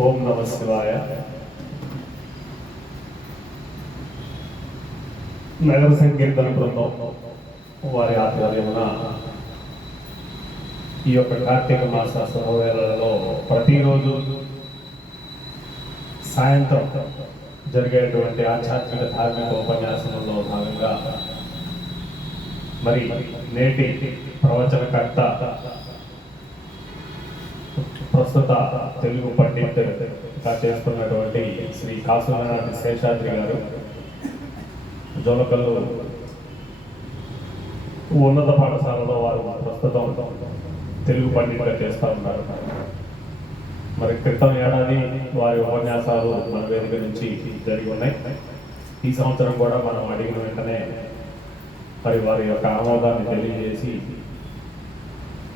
ఓం నమ శివాయ. నగర సంకీర్తన బృందం వారి ఆధ్వర్యమున ఈ యొక్క కార్తీక మాస శుభవేళలలో ప్రతిరోజు సాయంత్రం జరిగేటువంటి ఆధ్యాత్మిక ధార్మిక ఉపన్యాసంలో భాగంగా మరి నేటి ప్రవచనకర్త ప్రస్తుత తెలుగు పండితుగా చేస్తున్నటువంటి శ్రీ కాసులనాటి శేషాద్రి గారు జోలకల్లు ఉన్నత పాఠశాలలో వారు ప్రస్తుతం తెలుగు పండితుగా చేస్తూ ఉన్నారు. మరి క్రితం ఏడాది వారి ఉపన్యాసాలు మన వేదిక నుంచి జరిగి ఉన్నాయి. ఈ సంవత్సరం కూడా మనం అడిగిన వెంటనే మరి వారి యొక్క ఆమోదాన్ని తెలియజేసి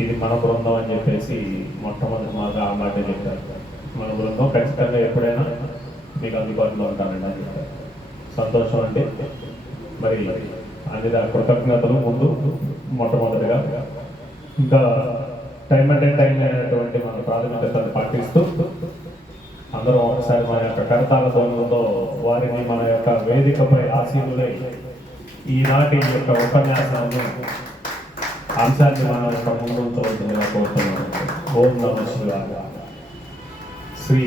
ఇది మన బృందం అని చెప్పేసి మొట్టమొదటి మాకు ఆ మాట చెప్పారు. మన బృందం ఖచ్చితంగా ఎప్పుడైనా మీకు అందుబాటులో ఉంటానండి అని చెప్పారు. సంతోషం అండి. మరి అన్ని కృతజ్ఞతలు ముందు మొట్టమొదటిగా. ఇంకా టైం అంటే టైం అయినటువంటి మన ప్రాథమికతను పాటిస్తూ అందరం ఒకసారి మన యొక్క కరతాల ధ్వనులతో వారిని మన యొక్క వేదికపై ఆసీనులై ఈనాటి యొక్క ఉపన్యాసాన్ని అంశాన్ని మనం యొక్క ముందు ఉంచవలసిందిగా కోరుతున్నాం. ఓం నమ శివాయ. శ్రీ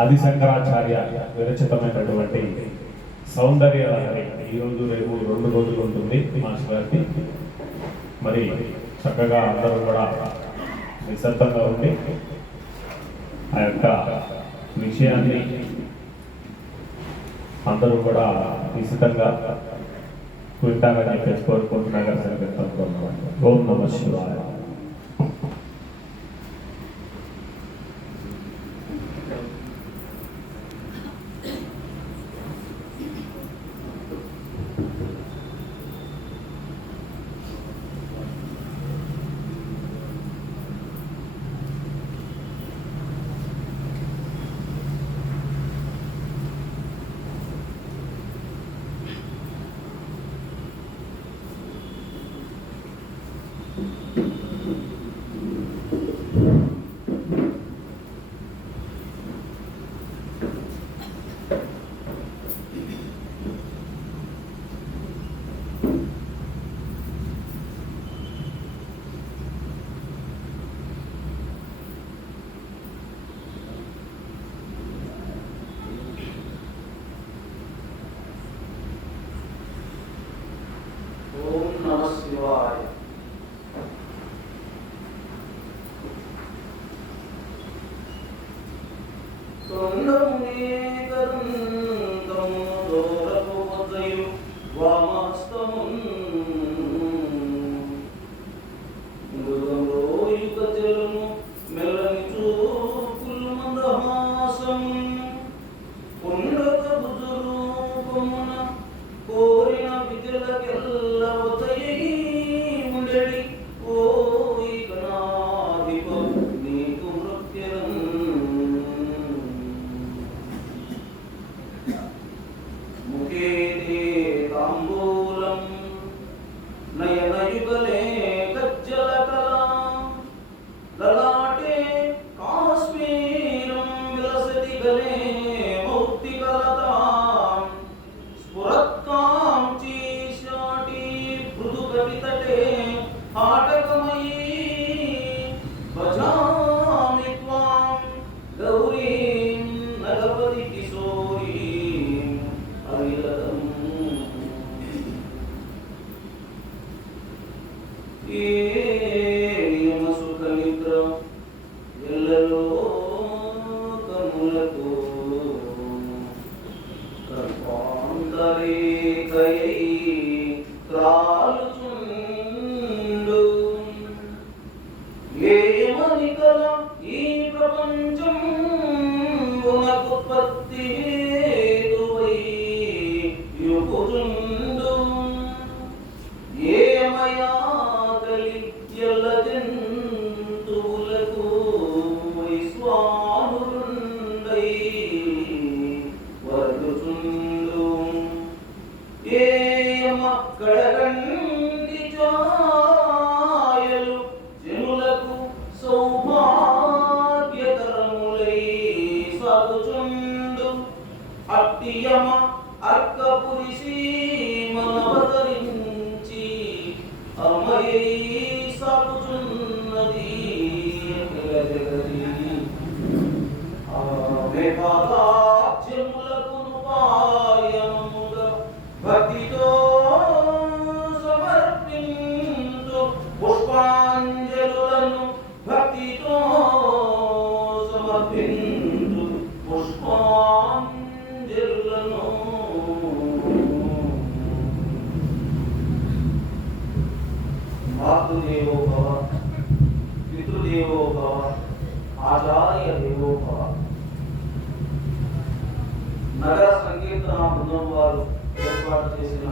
ఆదిశంకరాచార్య విరచితమైనటువంటి సౌందర్య లహరి ఈరోజు రేపు 2 రోజులు ఉంటుంది మాస్టర్ గారికి. మరి చక్కగా అందరూ కూడా నిశ్శబ్దంగా ఉండి ఆ యొక్క విషయాన్ని అందరూ కూడా నిశ్చితంగా వింటారని చెప్పేసి కోరుకుంటున్నాగా సంకల్పిస్తున్నాం. ఓం నమ శివాయ. సౌభాగ్యకరములై సాగుచుండు అట్టియమ అర్కపురిసి మనవతరించి అమ్మయై సాగుచున్నది పాదాజ్యములకును పాయముగా భక్తితో సమర్పించు పుష్పాంజలులను భక్తితో సమర్పించు పుష్పాంజలులను మాతృదేవో భవ పితృదేవో భవ ఆచార్య దేవో భవ. నగర సంకీర్తన బృందం వారు ఏర్పాటు చేసిన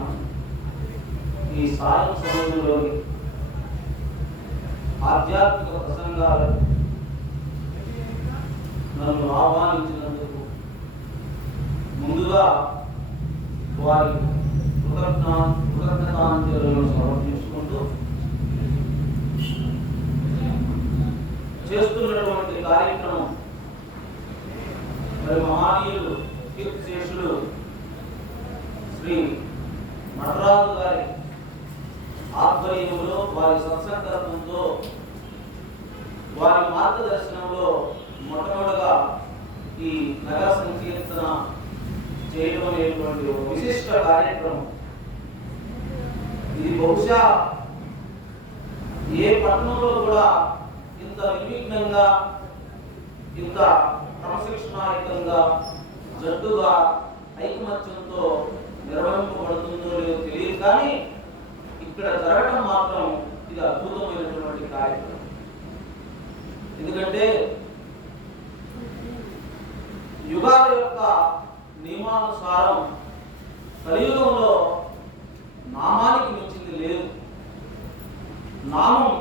ఈ సాయం సమయంలోని ఆధ్యాత్మిక ప్రసంగాలు నన్ను ఆహ్వానించినందుకు ముందుగా వారి కృతజ్ఞతాంజలులను సమర్పించుకుంటూ చేస్తున్నటువంటి కార్యక్రమం మరి మహానీయులు కీర్తిశేషులు శ్రీ నటరాజు గారి ఆధ్వర్యంలో వారి సత్సంకల్పంతో వారి మార్గదర్శనంలో మొట్టమొదటిగా ఈ నగర సంకీర్తన చేయడం అనేటువంటి ఒక విశిష్ట కార్యక్రమం. ఇది బహుశా ఏ పట్టణంలో కూడా ఇంత నిర్విఘ్నంగా ఇంత క్రమశిక్షణాయుతంగా జట్టుగా ఐకమత్యంతో నిర్వహింపబడుతుందో లేదో తెలియదు, కానీ ఇక్కడ జరగడం మాత్రం ఇది అద్భుతమైనటువంటి కార్యక్రమం. ఎందుకంటే యుగాల యొక్క నియమానుసారం కలియుగంలో నామానికి మించింది లేదు. నామం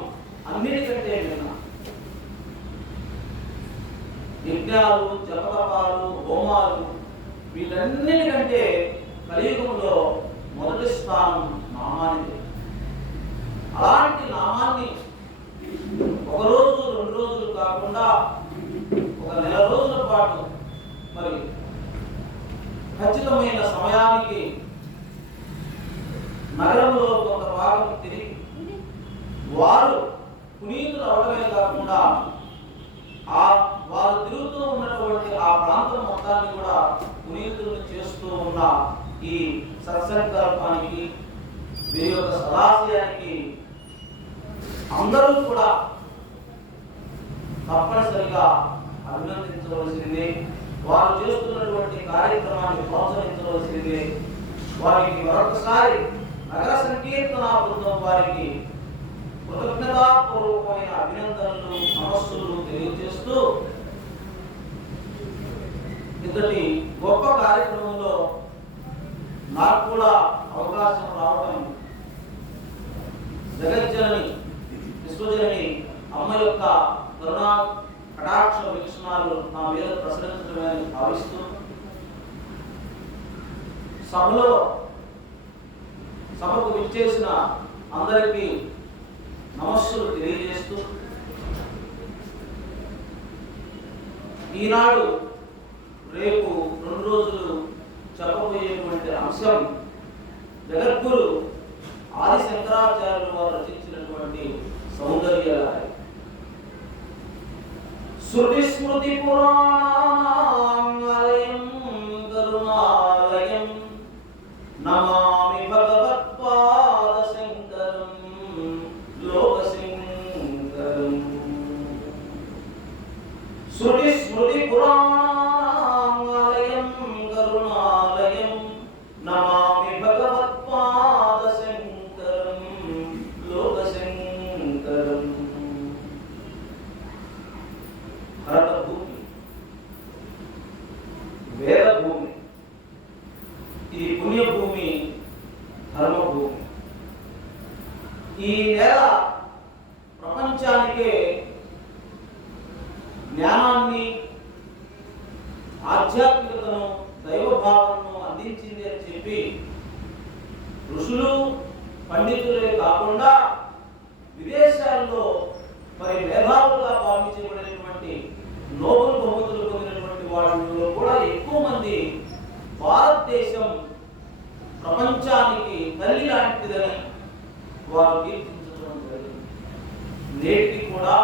అన్నిటికంటే మిన్న. యజ్ఞాలు, జపతపాలు, హోమాలు వీటన్నిటికంటే కలియుగంలో మొదటి స్థానం నామానికి. అలాంటి నామాన్ని ఒక రోజు 2 రోజులు కాకుండా ఒక నెల రోజుల పాటు మరి ఖచ్చితమైన సమయానికి నగరంలో కొంత భాగం తిరిగి వారు పునీతులు అవడమే కాకుండా వారు తిరుగుతూ ఉన్నటువంటి ఆ ప్రాంతం మొత్తాన్ని కూడా పునీతులను చేస్తూ ఉన్న ఈ సత్సంకల్పానికి వీరి యొక్క సదాశయానికి అందరూ కూడా తప్పనిసరిగా అభినందించవలసింది. వారు చేస్తున్నటువంటి కార్యక్రమాన్ని ప్రోత్సహించవలసింది. వారికి మరొకసారి నగర సంకీర్తన బృందం వారికి కృతజ్ఞతాపూర్వకమైన అభినందనలు, నమస్సులు తెలియజేస్తూ ఇంతటి గొప్ప కార్యక్రమంలో నాకు కూడా అవకాశం రావడం జగజ్జనని విశ్వజనని అమ్మ యొక్క కరుణా కటాక్ష వీక్షణాలు నా మీద ప్రసరించడమే భావిస్తూ సభకు విచ్చేసిన అందరికీ నమస్సులు తెలియజేస్తూ ఈనాడు రేపు 2 రోజులు చెప్పబోయేటువంటి అంశం జగద్గురు ఆది శంకరాచార్యులు వారు రచించినటువంటి సౌందర్యలహరి. శృతి స్మృతి పురాణాలయం కరుణాలయం నమామి భగవత్పాద శంకరం లోకశంకరం. శృతి స్మృతి పురాణాలయం కరుణాలయం నమామి భగవత్పాద శంకరం లోకశంకరం. భరత భూమి, వేద భూమి, ఇది పుణ్యభూమి, ధర్మభూమి. ఈ నేల ప్రపంచానికే జ్ఞానాన్ని, ఆధ్యాత్మికతను, దైవభావనను అందించింది అని చెప్పి ఋషులు, పండితులే కాకుండా విదేశాల్లో మరి మేధావులుగా భావించబడినటువంటి నోబెల్ బహుమతులు పొందినటువంటి వాళ్ళలో భారతదేశం ప్రపంచానికి తల్లి లాంటిదని వారు కీర్తించడం జరిగింది. నేటికి కూడా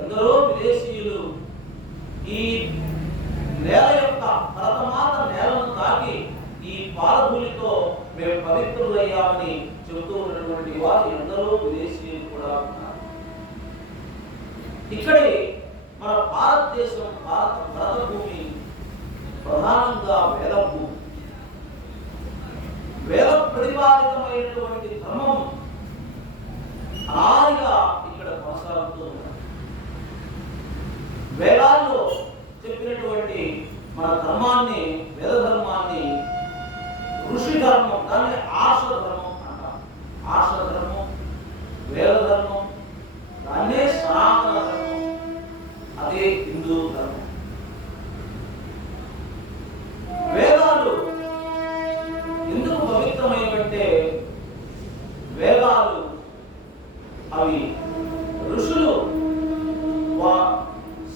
ఎందరో విదేశీయులు ఈ నేల యొక్క భరతమాత నేలను తాకి ఈ పాలధూళితో మేము పవిత్రులయ్యామని చెబుతూ ఉన్నటువంటి వారు ఎందరో విదేశీయులు కూడా ఉన్నారు. ఇక్కడే మన భారతదేశం భరత భూమి ప్రధానంగా వేద భూమి. వేద ప్రతిపాదితమైనటువంటి ధర్మం అనాదిగా ఇక్కడ కొనసాగుతూ ఉంది. వేదాల్లో చెప్పినటువంటి మన ధర్మాన్ని, వేద ధర్మాన్ని ఋషి ధర్మం, దాన్ని ఆర్ష ధర్మం అంటాం. ఆర్ష ధర్మం, వేద ధర్మం, దాన్నే సనాతన ధర్మం, అదే హిందూ ధర్మం. వేదాలు ఎందుకు పవిత్రమైనవంటే వేదాలు అవి ఋషులు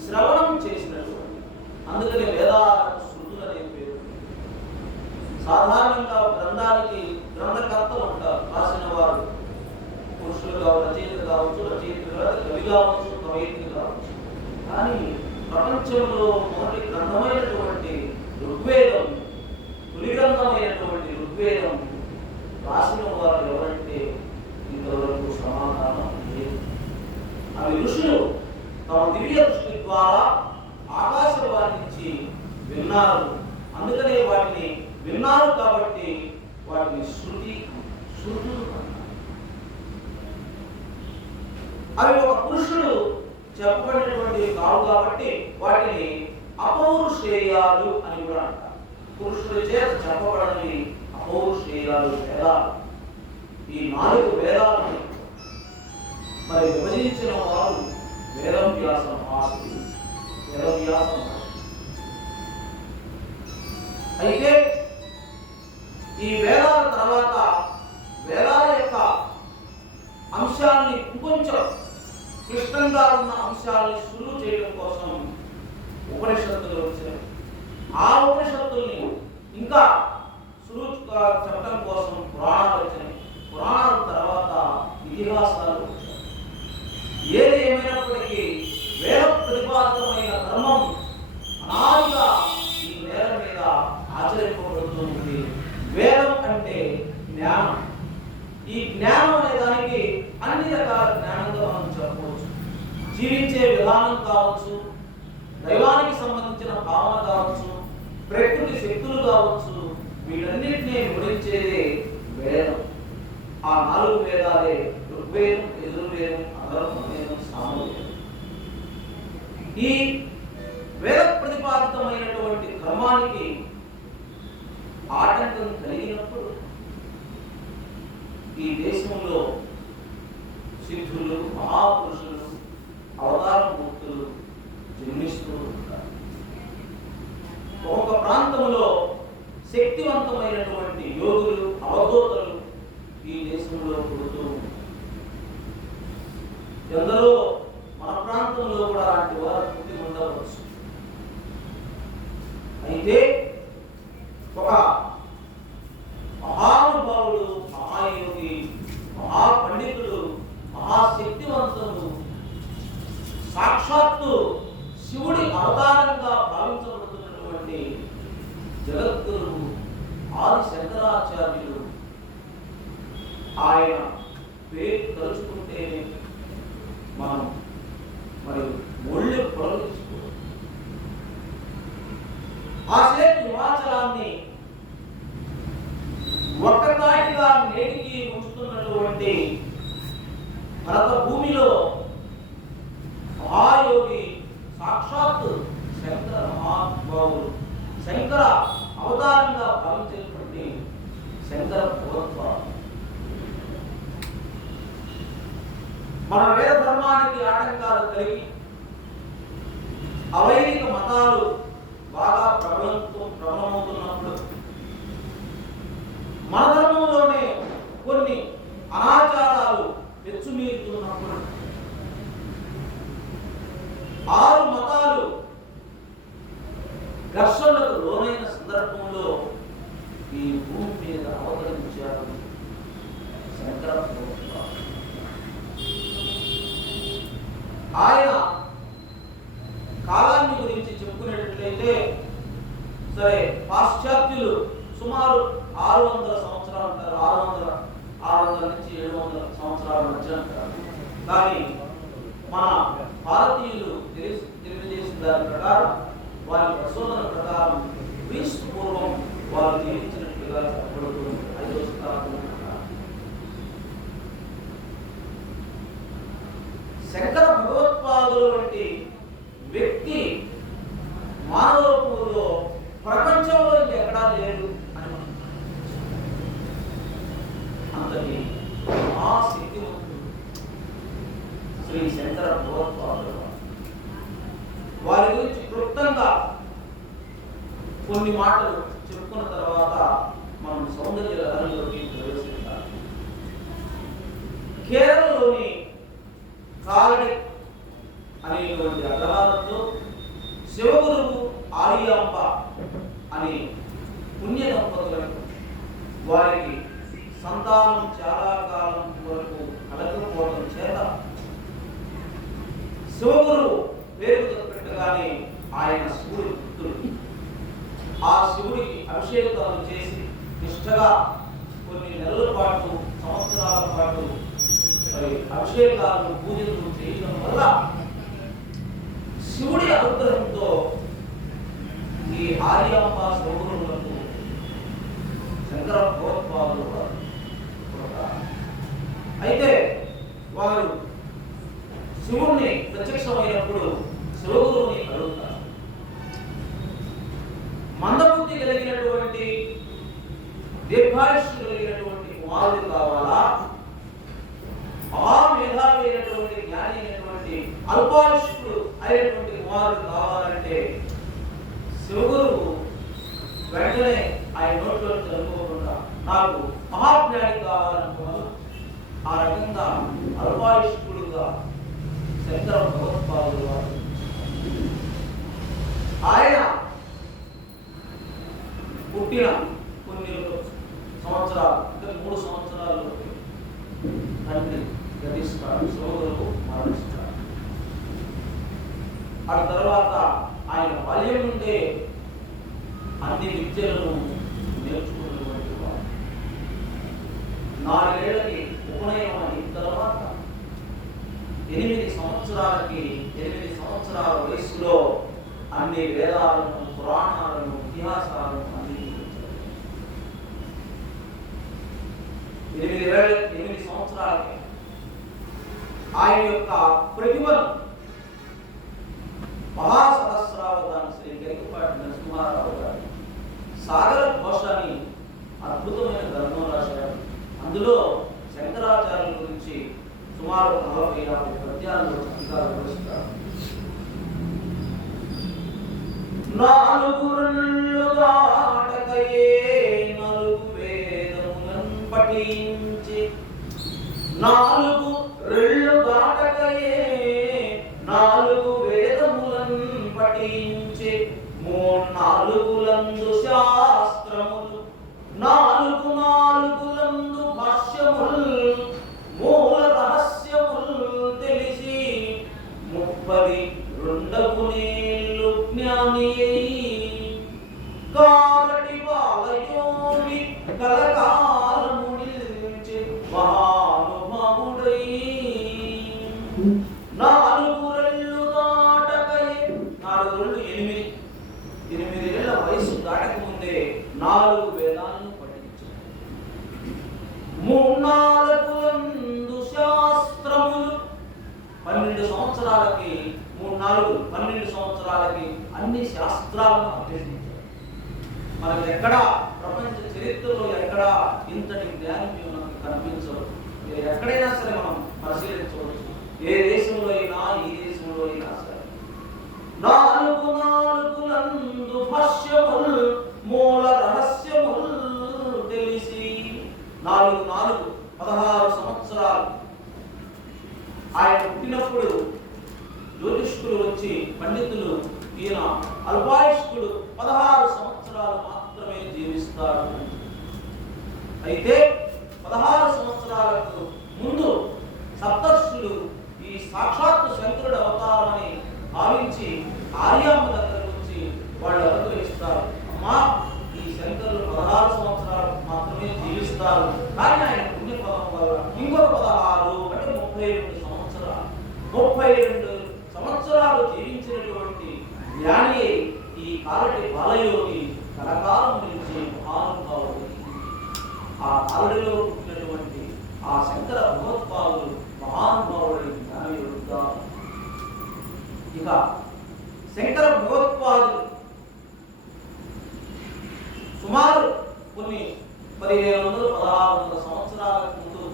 శ్రవణం చేసినటువంటి, అందుకని వేదాలకు శృతులు అనే పేరు. సాధారణంగా గ్రంథానికి గ్రంథకర్తలు ఉంటారు, రాసిన వారు పురుషులు కావచ్చు, రచయితలు కావచ్చు, కవి కావచ్చు, కవయిత్రి కావచ్చు. కానీ ప్రపంచంలో మొదటి గ్రంథమైనటువంటి ఋగ్వేదం, తొలి గ్రంథమైనటువంటి ఋగ్వేదం రాసిన వారు ఎవరంటే ఇంతవరకు సమాధానం లేదు. అవి ఋషులు తమ దివ్య దృష్టి ద్వారా ఆకాశవాణి నుంచి విన్నారు. అందుకనే వాటిని విన్నారు కాబట్టి వాటిని శృతులు అన్నారు. అవి ఒక పురుషుడు చెప్పబడినటువంటి కావు కాబట్టి వాటిని అపౌరుషేయాలు అని కూడా అంటారు. పురుషుల చేత చెప్పబడినవి అపౌరుషేయాలు, వేదాలు. ఈ 4 వేదాలను మరి విభజించిన వారు వేదవ్యాస మహర్షి. అయితే ఈ వేదాల తర్వాత వేదాల యొక్క అంశాన్ని కొంచెం క్లిష్టంగా ఉన్న అంశాలని సులువు చేయడం కోసం ఉపనిషత్తులు వచ్చాయి. ఆ ఉపనిషత్తుల్ని ఇంకా సులువుగా చెప్పడం కోసం పురాణాలు వచ్చినాయి. పురాణాల తర్వాత ఇతిహాసాలు వచ్చాయి. ఏది ఏమైనప్పటికీ వేద ప్రతిపాదితమైన ధర్మం అనాదిగా ఈ నేల మీద ఆచరింపబడుతుంది. వేదం అంటే జ్ఞానం. ఈ జ్ఞానం అనే దానికి అన్ని రకాల జ్ఞానంగా మనం చెప్పవచ్చు. జీవించే విధానం కావచ్చు, దైవానికి సంబంధించిన భావన కావచ్చు, ప్రకృతి శక్తులు కావచ్చు, వీటన్నిటినీ వివరించేదే వేదం. ఆ 4 వేదాలే ఋగ్వేదం, యజుర్వేదం, అథర్వవేదం, సామవేదం. ఈ వేద ప్రతిపాదితమైనటువంటి ధర్మానికి ఆటంకం కలిగినప్పుడు ఈ దేశంలో సిద్ధులు, మహాపురుషులు, అవతార మూర్తులు జన్మిస్తూ ఉంటారు. ఒక ప్రాంతంలో శక్తివంతమైనటువంటి యోగులు, అవధూతలు ఈ దేశంలో పుడుతూ ఉంటారు. ఎందరో మన ప్రాంతంలో కూడా అలాంటి వారు పుట్టి ఉండవచ్చు. అయితే ఒక మహానుభావుడు, మహాయోగి, మహాపండితుడు, మహాశక్తివంతుడు, సాక్షాత్తు శివుడి అవతారంగా భావించబడుతున్నటువంటి జగద్గురు ఆది శంకరాచార్యులు, ఆయన పేరు తలుచుకుంటేనే మనం మరి ఒళ్ళు పొలగించుకో. ఆ సేతు హిమాచలాన్ని ఒక్కసారిగా నేటికి ఉంచుతున్నటువంటి భరత భూమిలో మహాయోగి సాక్షాత్ శంకర మహానుభావుడు, శంకర అవతారంగా భావించేటువంటి శంకర భగవత్పాదుడు. మన వేద ధర్మానికి ఆటంకాలు కలిగి అవైదిక మతాలు బాగా ప్రబలమవుతున్నప్పుడు, మన ధర్మంలోనే కొన్ని అనాచారాలు పెచ్చుమీరుతున్నప్పుడు, 6 మతాలు ఘర్షణలకు లోనైన సందర్భంలో ఈ భూమి మీద అవతరించారు శంకర భగవత్పాదులు. ఆయన కాలాన్ని గురించి చెప్పుకునేటట్లయితే సరే, పాశ్చాత్యులు సుమారు 600 సంవత్సరాలు అంటారు, 600 నుంచి 700 సంవత్సరాల మధ్య అంటారు. కానీ మన భారతీయులు తెలియజేసిన దాని ప్రకారం, వారి పరిశోధన ప్రకారం క్రీస్తు పూర్వం వారు జీవించినట్లుగా చెప్పబడుతుంది. 5వ శతాబ్దం ప్రకారం శంకర భగవత్పాదులు వంటి వ్యక్తి మానవ రూపంలో ప్రపంచంలో ఇంకెక్కడా లేడు అని మనం అంతటి మహాశక్తివంతుడు శ్రీ శంకర భగవత్పాదులు. వారి గురించి క్లుప్తంగా కొన్ని మాటలు చెప్పుకున్న తర్వాత మనం సౌందర్య లహరిలోకి ప్రవేశిస్తాం. కేరళలోని కాలడి అనేటువంటి అగ్రహారంలో శివగురువు ఆర్యాంబ అనే పుణ్య దంపతులకు వారికి సంతానం చాలా కాలం వరకు కలగకపోవడం చేత శివగురువు పేరు పెట్టగానే ఆయన శివుడి పుత్రుడు. ఆ శివుడికి అభిషేకాలు చేసి నిష్ఠగా కొన్ని నెలల పాటు, సంవత్సరాల పాటు అభిషేకాలు, పూజలు చేయడం వల్ల శివుడి అనుగ్రహంతో ఈ ఆర్యాంబ శివగురువులకు శంకర భగవత్పాదులు పుడతారు. అయితే వారు శివుణ్ణి ప్రత్యక్షమైనప్పుడు శివగురువుని అడుగుతారు, మందబుద్ధి కలిగినటువంటి, దీర్ఘాయుష్షు కలిగినటువంటి కుమారుడు కావాలా, మేధావి అయినటువంటి, జ్ఞాని అయినటువంటి, అల్పాయుష్కుడు అయినటువంటి కుమారుడు కావాలంటే శివగురువు వెంటనే ఆయన నోట్లో చదువుకోకుండా నాకు మహాజ్ఞాని కావాలనుకున్నాను. ఆ రకంగా అల్పాయుష్కుడుగా శంకర భగవత్పాదులు వారు ఆయన పుట్టిన కొన్ని సంవత్సరాలు, అంటే 3 సంవత్సరాలు తండ్రి గతిస్తాడు, సోదరుడు మరణిస్తాడు. ఆ తర్వాత ఆయన బాల్యం నుండే అన్ని విద్యలను నేర్చుకున్నటువంటి వారు. 4 ఏళ్లకి ఉపనయనం అయిన తర్వాత 8 సంవత్సరాల వయసులో అన్ని వేదాలను, పురాణాలను, ఇతిహాసాలను అందించారు. 8 సంవత్సరాలకి ఆయన యొక్క ప్రతిభను మహాసహస్రావధాని శ్రీ గరికపాటి నరసింహారావు గారు సాగర ఘోష అని అద్భుతమైన గ్రంథం రాశారు. అందులో శంకరాచార్యుల గురించి సుమారు 40-50 పద్యాలను వివరిస్తారు. 4 రెళ్ళు దాటకయే 4 వేదములను పఠించి, 4 రెళ్ళు దాటకయే 4 వేదములను పఠించి, 3 నాలుగులందు శాస్త్రములు, 4 నాలుగులందు భాష్యములు, మూల రహస్యములు తెలిసి, 32 జ్ఞాని కాలటి బాలయోగి కలకాలము నిలిచి మహానుభావుడై. 4 రెళ్ళు దాటకయే, 4 రెళ్ళు 8 ఏళ్ల వయసు దాటక ముందే 4 వేదాలను పఠించారు. 3 నాలుగులందు శాస్త్రములు, 12 సంవత్సరాలకి 12 సంవత్సరాలకి అన్ని శాస్త్రాలను అభ్యసించారు. మనకు ఎక్కడ ప్రపంచ చరిత్రలో ఎక్కడ ఇంతటి జ్ఞానం మనకు కనిపించదు. మీరు ఎక్కడైనా సరే మనం పరిశీలించవచ్చు, ఏ దేశంలో అయినా, ఈ దేశంలో అయినా సరే. 4 నాలుగులందు భాష్యములు, మూల రహస్యములు తెలిసి, 4 16 సంవత్సరాలు. ఆయన పుట్టినప్పుడు జ్యోతిష్కులు వచ్చి పండితులు, ఈయన అల్పాయుష్కుడు 16 సంవత్సరాలు మాత్రమే జీవిస్తాడు. అయితే 16 సంవత్సరాలకు ముందు సప్తర్షులు ఈ సాక్షాత్తు శంకరుడు అవతారమని భావించి ఆర్యామ్మ దగ్గర వచ్చి వాళ్ళు అనుగ్రహిస్తారు. అమ్మా, ఈ శంకరులు 16 సంవత్సరాలు మాత్రమే జీవిస్తారు, కానీ ఆయన పుణ్యఫలం వల్ల ఇంకొక 16 అంటే 32 సంవత్సరాలు 32 సంవత్సరాలు జీవించినటువంటి జ్ఞాని ఈ కాలటి బాలయోగి కలకాలం నుంచి మహానుభావుడు. ఆ కాలడిలో పుట్టినటువంటి ఆ శంకర భగవత్పాదులు మహానుభావుడి జ్ఞానయోగుగా. ఇక శంకర భగవత్పాదులు సుమారు కొన్ని 1500-1600 సంవత్సరాల ముందు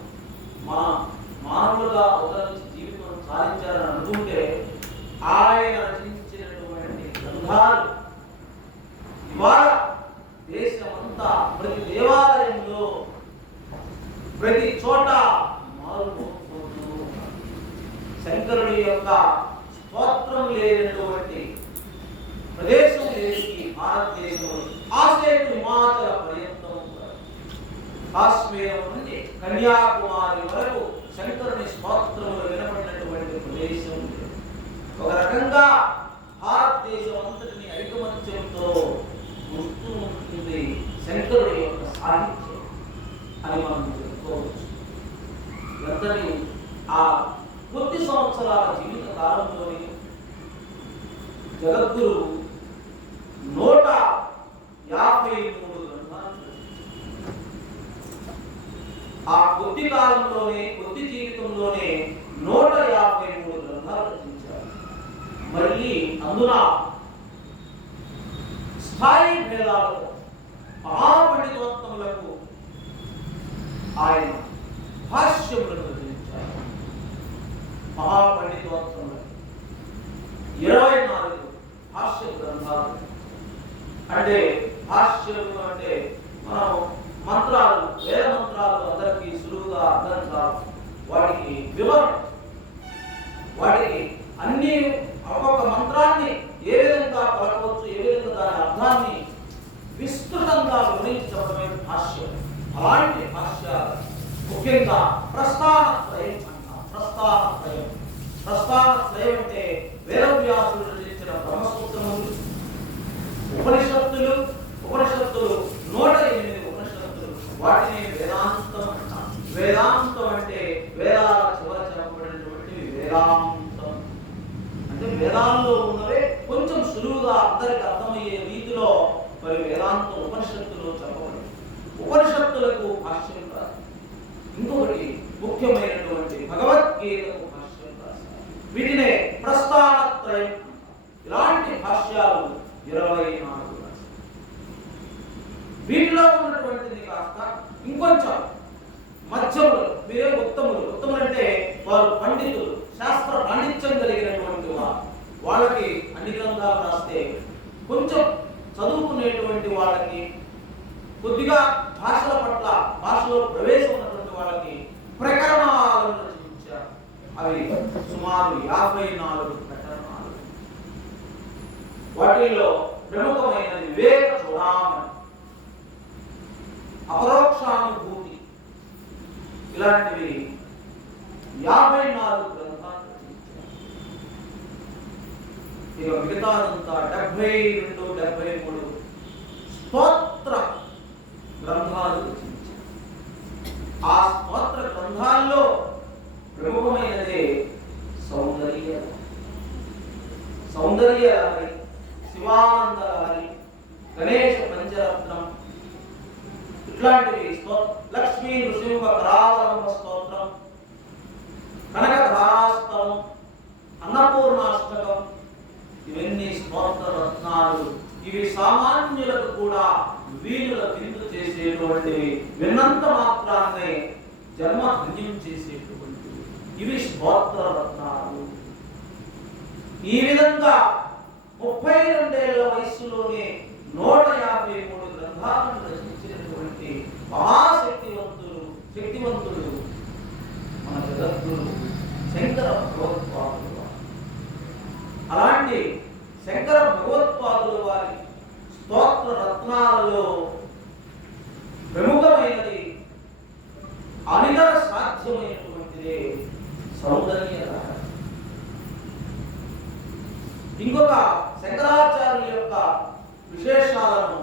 మన మానవులుగా అవతరించి జీవితం సాధించారని అనుకుంటే ఆయన రచించినటువంటి గ్రంథాలు ఇవాళ దేశమంతా ప్రతి దేవాలయంలో ప్రతి చోట మారుమోగుతూ శంకరుడి యొక్క స్తోత్రం లేనటువంటి ప్రదేశం లేదు ఈ భారతదేశంలో. ఆసేతు హిమాచల పర్యంతం కాశ్మీరం నుండి కన్యాకుమారి వరకు శంకరుని స్తోత్రములు వినబడినటువంటి ప్రదేశం. ఒక రకంగా భారతదేశం అంతటిని ఐకమత్యంతో వస్తూ ఉంటుంది శంకరుడి యొక్క సాహిత్యం అని మనం చెప్పుకోవచ్చు. ఎంతటి ఆ కొద్ది సంవత్సరాల జీవిత కాలంలోని జగద్గురు 153 గ్రంథాలు. ఆ కొద్ది కాలంలోనే కొద్ది జీవితంలోనే 153 గ్రంథాలు రచించారు. మళ్ళీ అందున స్థాయి భేదాలతో మహాపండితోత్తములకు ఆయన భాష్యములను రచించారు. మహాపండితోత్తములకు 24 భాష్య గ్రంథాలు. అంటే భాష్యము అంటే మనం మంత్రాలు, వేద మంత్రాలు అందరికీ సులువుగా అర్థం కాదు. వాటికి వివరణ, వాటికి అన్ని ఒక్కొక్క మంత్రాన్ని ఏ విధంగా పలకవచ్చు, ఏ విధంగా దాని అర్థాన్ని విస్తృతంగా వివరించడమే భాష్యం. అలాంటి భాష్యాలు ముఖ్యంగా ప్రస్థానత్రయం అంటారు. ప్రస్థానత్రయం అంటే వేదవ్యాసుడు రచించిన బ్రహ్మసూత్రములు, ఉపనిషత్తులు 108 ఉపనిషత్తులు, వాటిని వేదాంతం అంటారు. వేదాంతం అంటే వేదాల చివర చెప్పబడినటువంటి వేదాంతం. అంటే వేదాల్లో ఉన్నవే కొంచెం సులువుగా అందరికి అర్థమయ్యే రీతిలో మరి వేదాంతం ఉపనిషత్తులు చెప్పబడి ఉపనిషత్తులకు భాష్యం రాదు. ఇంకొకటి ముఖ్యమైనటువంటి భగవద్గీతకు భాష్యం రాశారు. వీటినే ప్రస్థానత్రయం. ఇలాంటి భాష్యాలు 24 రాశారు. వీటిలో ఉన్నటువంటిది కాస్త ఇంకొంచెం మధ్యములు, మీరే ఉత్తములు. ఉత్తములు అంటే వారు పండితులు, శాస్త్ర పాండిత్యం కలిగినటువంటి వారు. వాళ్ళకి అన్ని గ్రంథాలు రాస్తే కొంచెం చదువుకునేటువంటి వాళ్ళకి, కొద్దిగా భాషల పట్ల భాషలో ప్రవేశం ఉన్నటువంటి వాళ్ళకి ప్రకరణాలను రచించారు. అవి సుమారు 54 ప్రకరణాలు. వాటిల్లో ప్రముఖమైన వివేక చూడామణి, అపరోక్షానుభూతి, ఇలాంటివి 54 గ్రంథాలు రచించారు. ఇక మిగతాదంతా 72-73 స్తోత్ర గ్రంథాలు రచించారు. ఆ స్తోత్ర గ్రంథాల్లో ప్రముఖమైనదే సౌందర్య లహరి, శివానంద లహరి, గణేశ పంచరత్నం, ఇట్లాంటివి లక్ష్మీ నృసింహ కరావలంబ స్తోత్రం, కనకధారాస్తవం, అన్నపూర్ణాష్టకం, ఇవన్నీ స్తోత్ర రత్నాలు. ఇవి సామాన్యులకు కూడా వీరుల విందు చేసేటువంటివి, విన్నంత మాత్రాన్నే జన్మ ధన్యం చేసేటువంటివి. ఇవి స్తోత్ర రత్నాలు. ఈ విధంగా 32 ఏళ్ల వయసులోనే 153 గ్రంథాలను రచించినటువంటి శక్తివంతుడు మన జగద్గురు శంకర భగవత్పాదులు. అలాంటి శంకర భగవత్పాదుల వారి స్తోత్ర రత్నాలలో ప్రముఖమైనది విశేషాలను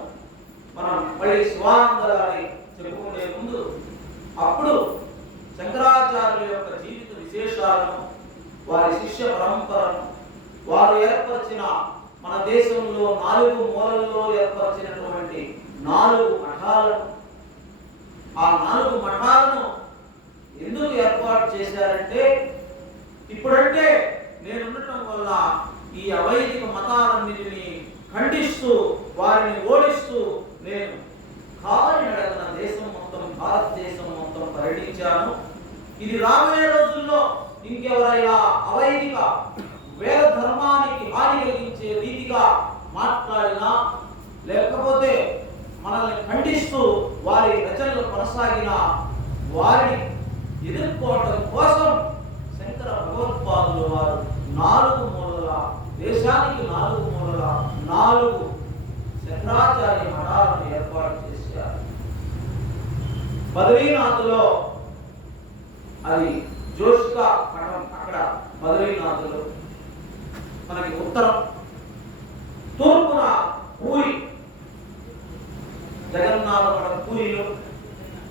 మనం మళ్ళీ శివానందరాన్ని చెప్పుకునే ముందు అప్పుడు శంకరాచార్యుల యొక్క జీవిత విశేషాలను, వారి శిష్య పరంపరను, వారు ఏర్పరిచిన మన దేశంలో 4 మూలల్లో ఏర్పరిచినటువంటి 4 మఠాలను, ఆ 4 మఠాలను ఎందుకు ఏర్పాటు చేశారంటే, ఇప్పుడంటే నేను ఉండటం వల్ల ఈ అవైదిక మతాలన్నిటినీ ఖండిస్తూ వారిని ఓడిస్తూ నేను కాలినడకన దేశం మొత్తం, భారతదేశం మొత్తం పర్యటించాను. ఇది రాబోయే రోజుల్లో ఇంకెవరైనా అవైదిక వేద ధర్మానికి హాని కలిగించే రీతిగా మాట్లాడినా, లేకపోతే మనల్ని ఖండిస్తూ వారి రచనలు కొనసాగిన వారిని ఎదుర్కోవడం కోసం శంకర భగవత్పాదులు వారు 4 మూలల దేశానికి 4 మూలల 4 శంకరాచార్య మఠాలను ఏర్పాటు చేశారు. బద్రీనాథ్లో అది జోష్కా మఠం, అక్కడ బద్రీనాథ్లో మనకి ఉత్తరం, తూర్పున పూరి జగన్నాథ మఠం పూరిలో,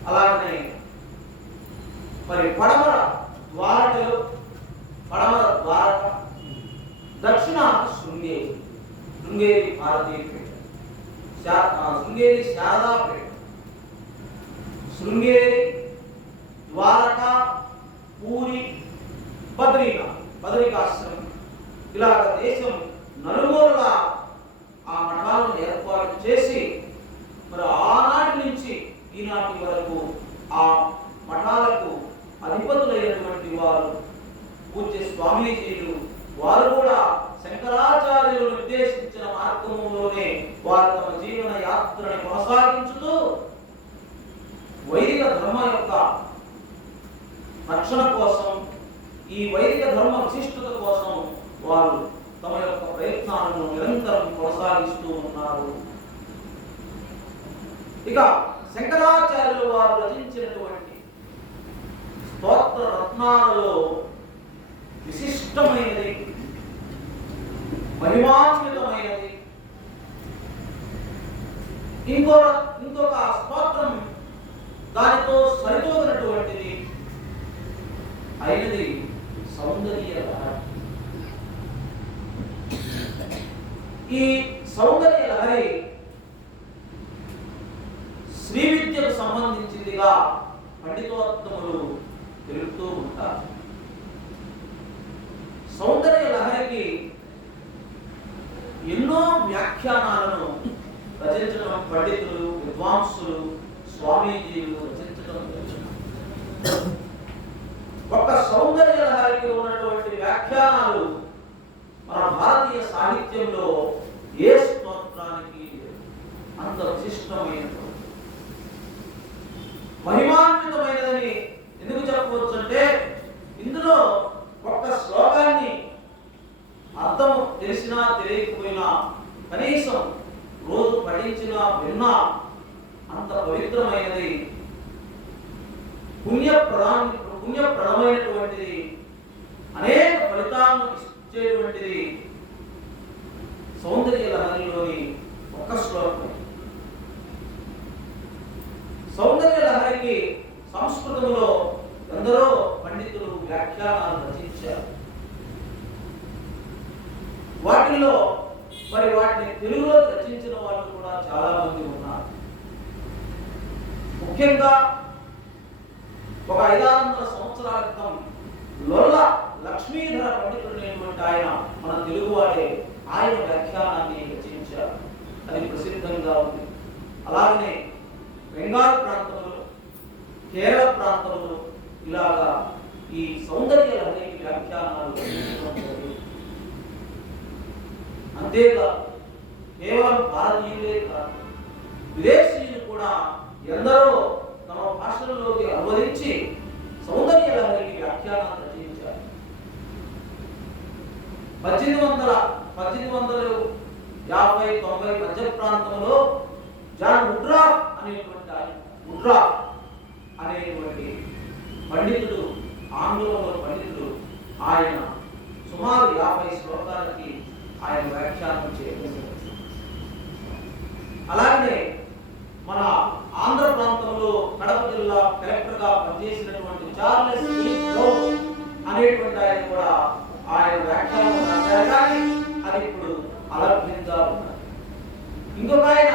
అలాగనే మరి పడమర ద్వారకలో, పడమర ద్వారక, దక్షిణ శృంగేరి, శృంగేరి భారతీయపేట, శృంగేరి శారదాపేట, శృంగేరి, ద్వారక, పూరి, బద్రీనాథ్, బదరికాశ్రమం, ఇలాగ దేశం నలుమూలలా ఆ మఠాలను ఏర్పాటు చేసి మరి ఆనాటి నుంచి ఈనాటి వరకు ఆ మఠాలకు అధిపతులైనటువంటి వారు పూజ్య స్వామీజీలు, వారు కూడా శంకరాచార్యులు నిర్దేశించిన మార్గంలోనే వారు తమ జీవన యాత్రని కొనసాగించుతూ వైదిక ధర్మ యొక్క రక్షణ కోసం, ఈ వైదిక ధర్మ విశిష్టత కోసం వారు తమ యొక్క ప్రయత్నాలను నిరంతరం కొనసాగిస్తూ ఉన్నారు. ఇక శంకరాచార్యులు వారు రచించినటువంటి స్తోత్ర రత్నాలలో విశిష్టమైనది, మహిమాన్వితమైనది ఇంకొక స్తోత్రం దానితో సరితూగినటువంటిది అయినది సౌందర్య లహరి. ఈ సౌందర్య లహరి శ్రీ విద్యకు సంబంధించిందిగా పండితోత్తములు తెలుపుతూ ఉంటారు. సౌందర్య లహరికి ఎన్నో వ్యాఖ్యానాలను రచించడం పండితులు, విద్వాంసులు, స్వామీజీలు రచించడం జరిగింది. ఒక సౌందర్య లహరికి ఉన్నటువంటి వ్యాఖ్యానాలు మన భారతీయ సాహిత్యంలో ఏ స్తోత్రానికి అంత విశిష్టమైనటువంటి, మహిమాన్వితమైనదని ఎందుకు చెప్పవచ్చు అంటే, ఇందులో ఒక్క శ్లోకాన్ని అర్థం తెలిసినా తెలియకపోయినా కనీసం రోజు పఠించినా విన్నా అంత పవిత్రమైనది, పుణ్యప్రదమైనటువంటిది, అనేక ఫలితాలను ఇచ్చేటువంటిది సౌందర్య లహరిలోని ఒక్క శ్లోకం. సౌందర్య లహరికి సంస్కృతంలో ఎందరో పండితులు వ్యాఖ్యానాలు రచించారు. వాటిలో మరి వాటిని తెలుగులో రచించిన వాళ్ళు కూడా చాలా మంది ఉన్నారు. ముఖ్యంగా ఒక 500 సంవత్సరాల క్రితం లొల్ల లక్ష్మీధర పండితుడైనటువంటి ఆయన, మన తెలుగువాడే, ఆయన వ్యాఖ్యానాన్ని రచించారు. అది ప్రసిద్ధంగా ఉంది. అలాగనే బెంగాల్ ప్రాంతంలో, కేరళ ప్రాంతంలో ఇలాగా ఈ సౌందర్య లహరి వ్యాఖ్యానాలు అంతేకాదు కేవలం భారతీయులే కాదు, విదేశీయులు కూడా ఎందరో తమ భాషలలోకి అనువదించి సౌందర్య లహరికి వ్యాఖ్యానాలు రచించారు. 1850-90 మధ్య ప్రాంతంలో జాన్ వుడ్రాఫ్ అనేటువంటి పండితుడు, ఆంగ్లంలో పండితుడు, ఆయన సుమారు 50 శ్లోకాలకి ఆయన వ్యాఖ్యానం చేయడం. అలాగే మన ఆంధ్ర ప్రాంతంలో కడప జిల్లా కలెక్టర్ గా పనిచేసినటువంటి చార్లెస్ అనేటువంటి ఆయన కూడా ఆయన వ్యాఖ్యానం రాశారు, కానీ అది ఇప్పుడు అలభ్యంగా ఉన్నది. ఇంకొక ఆయన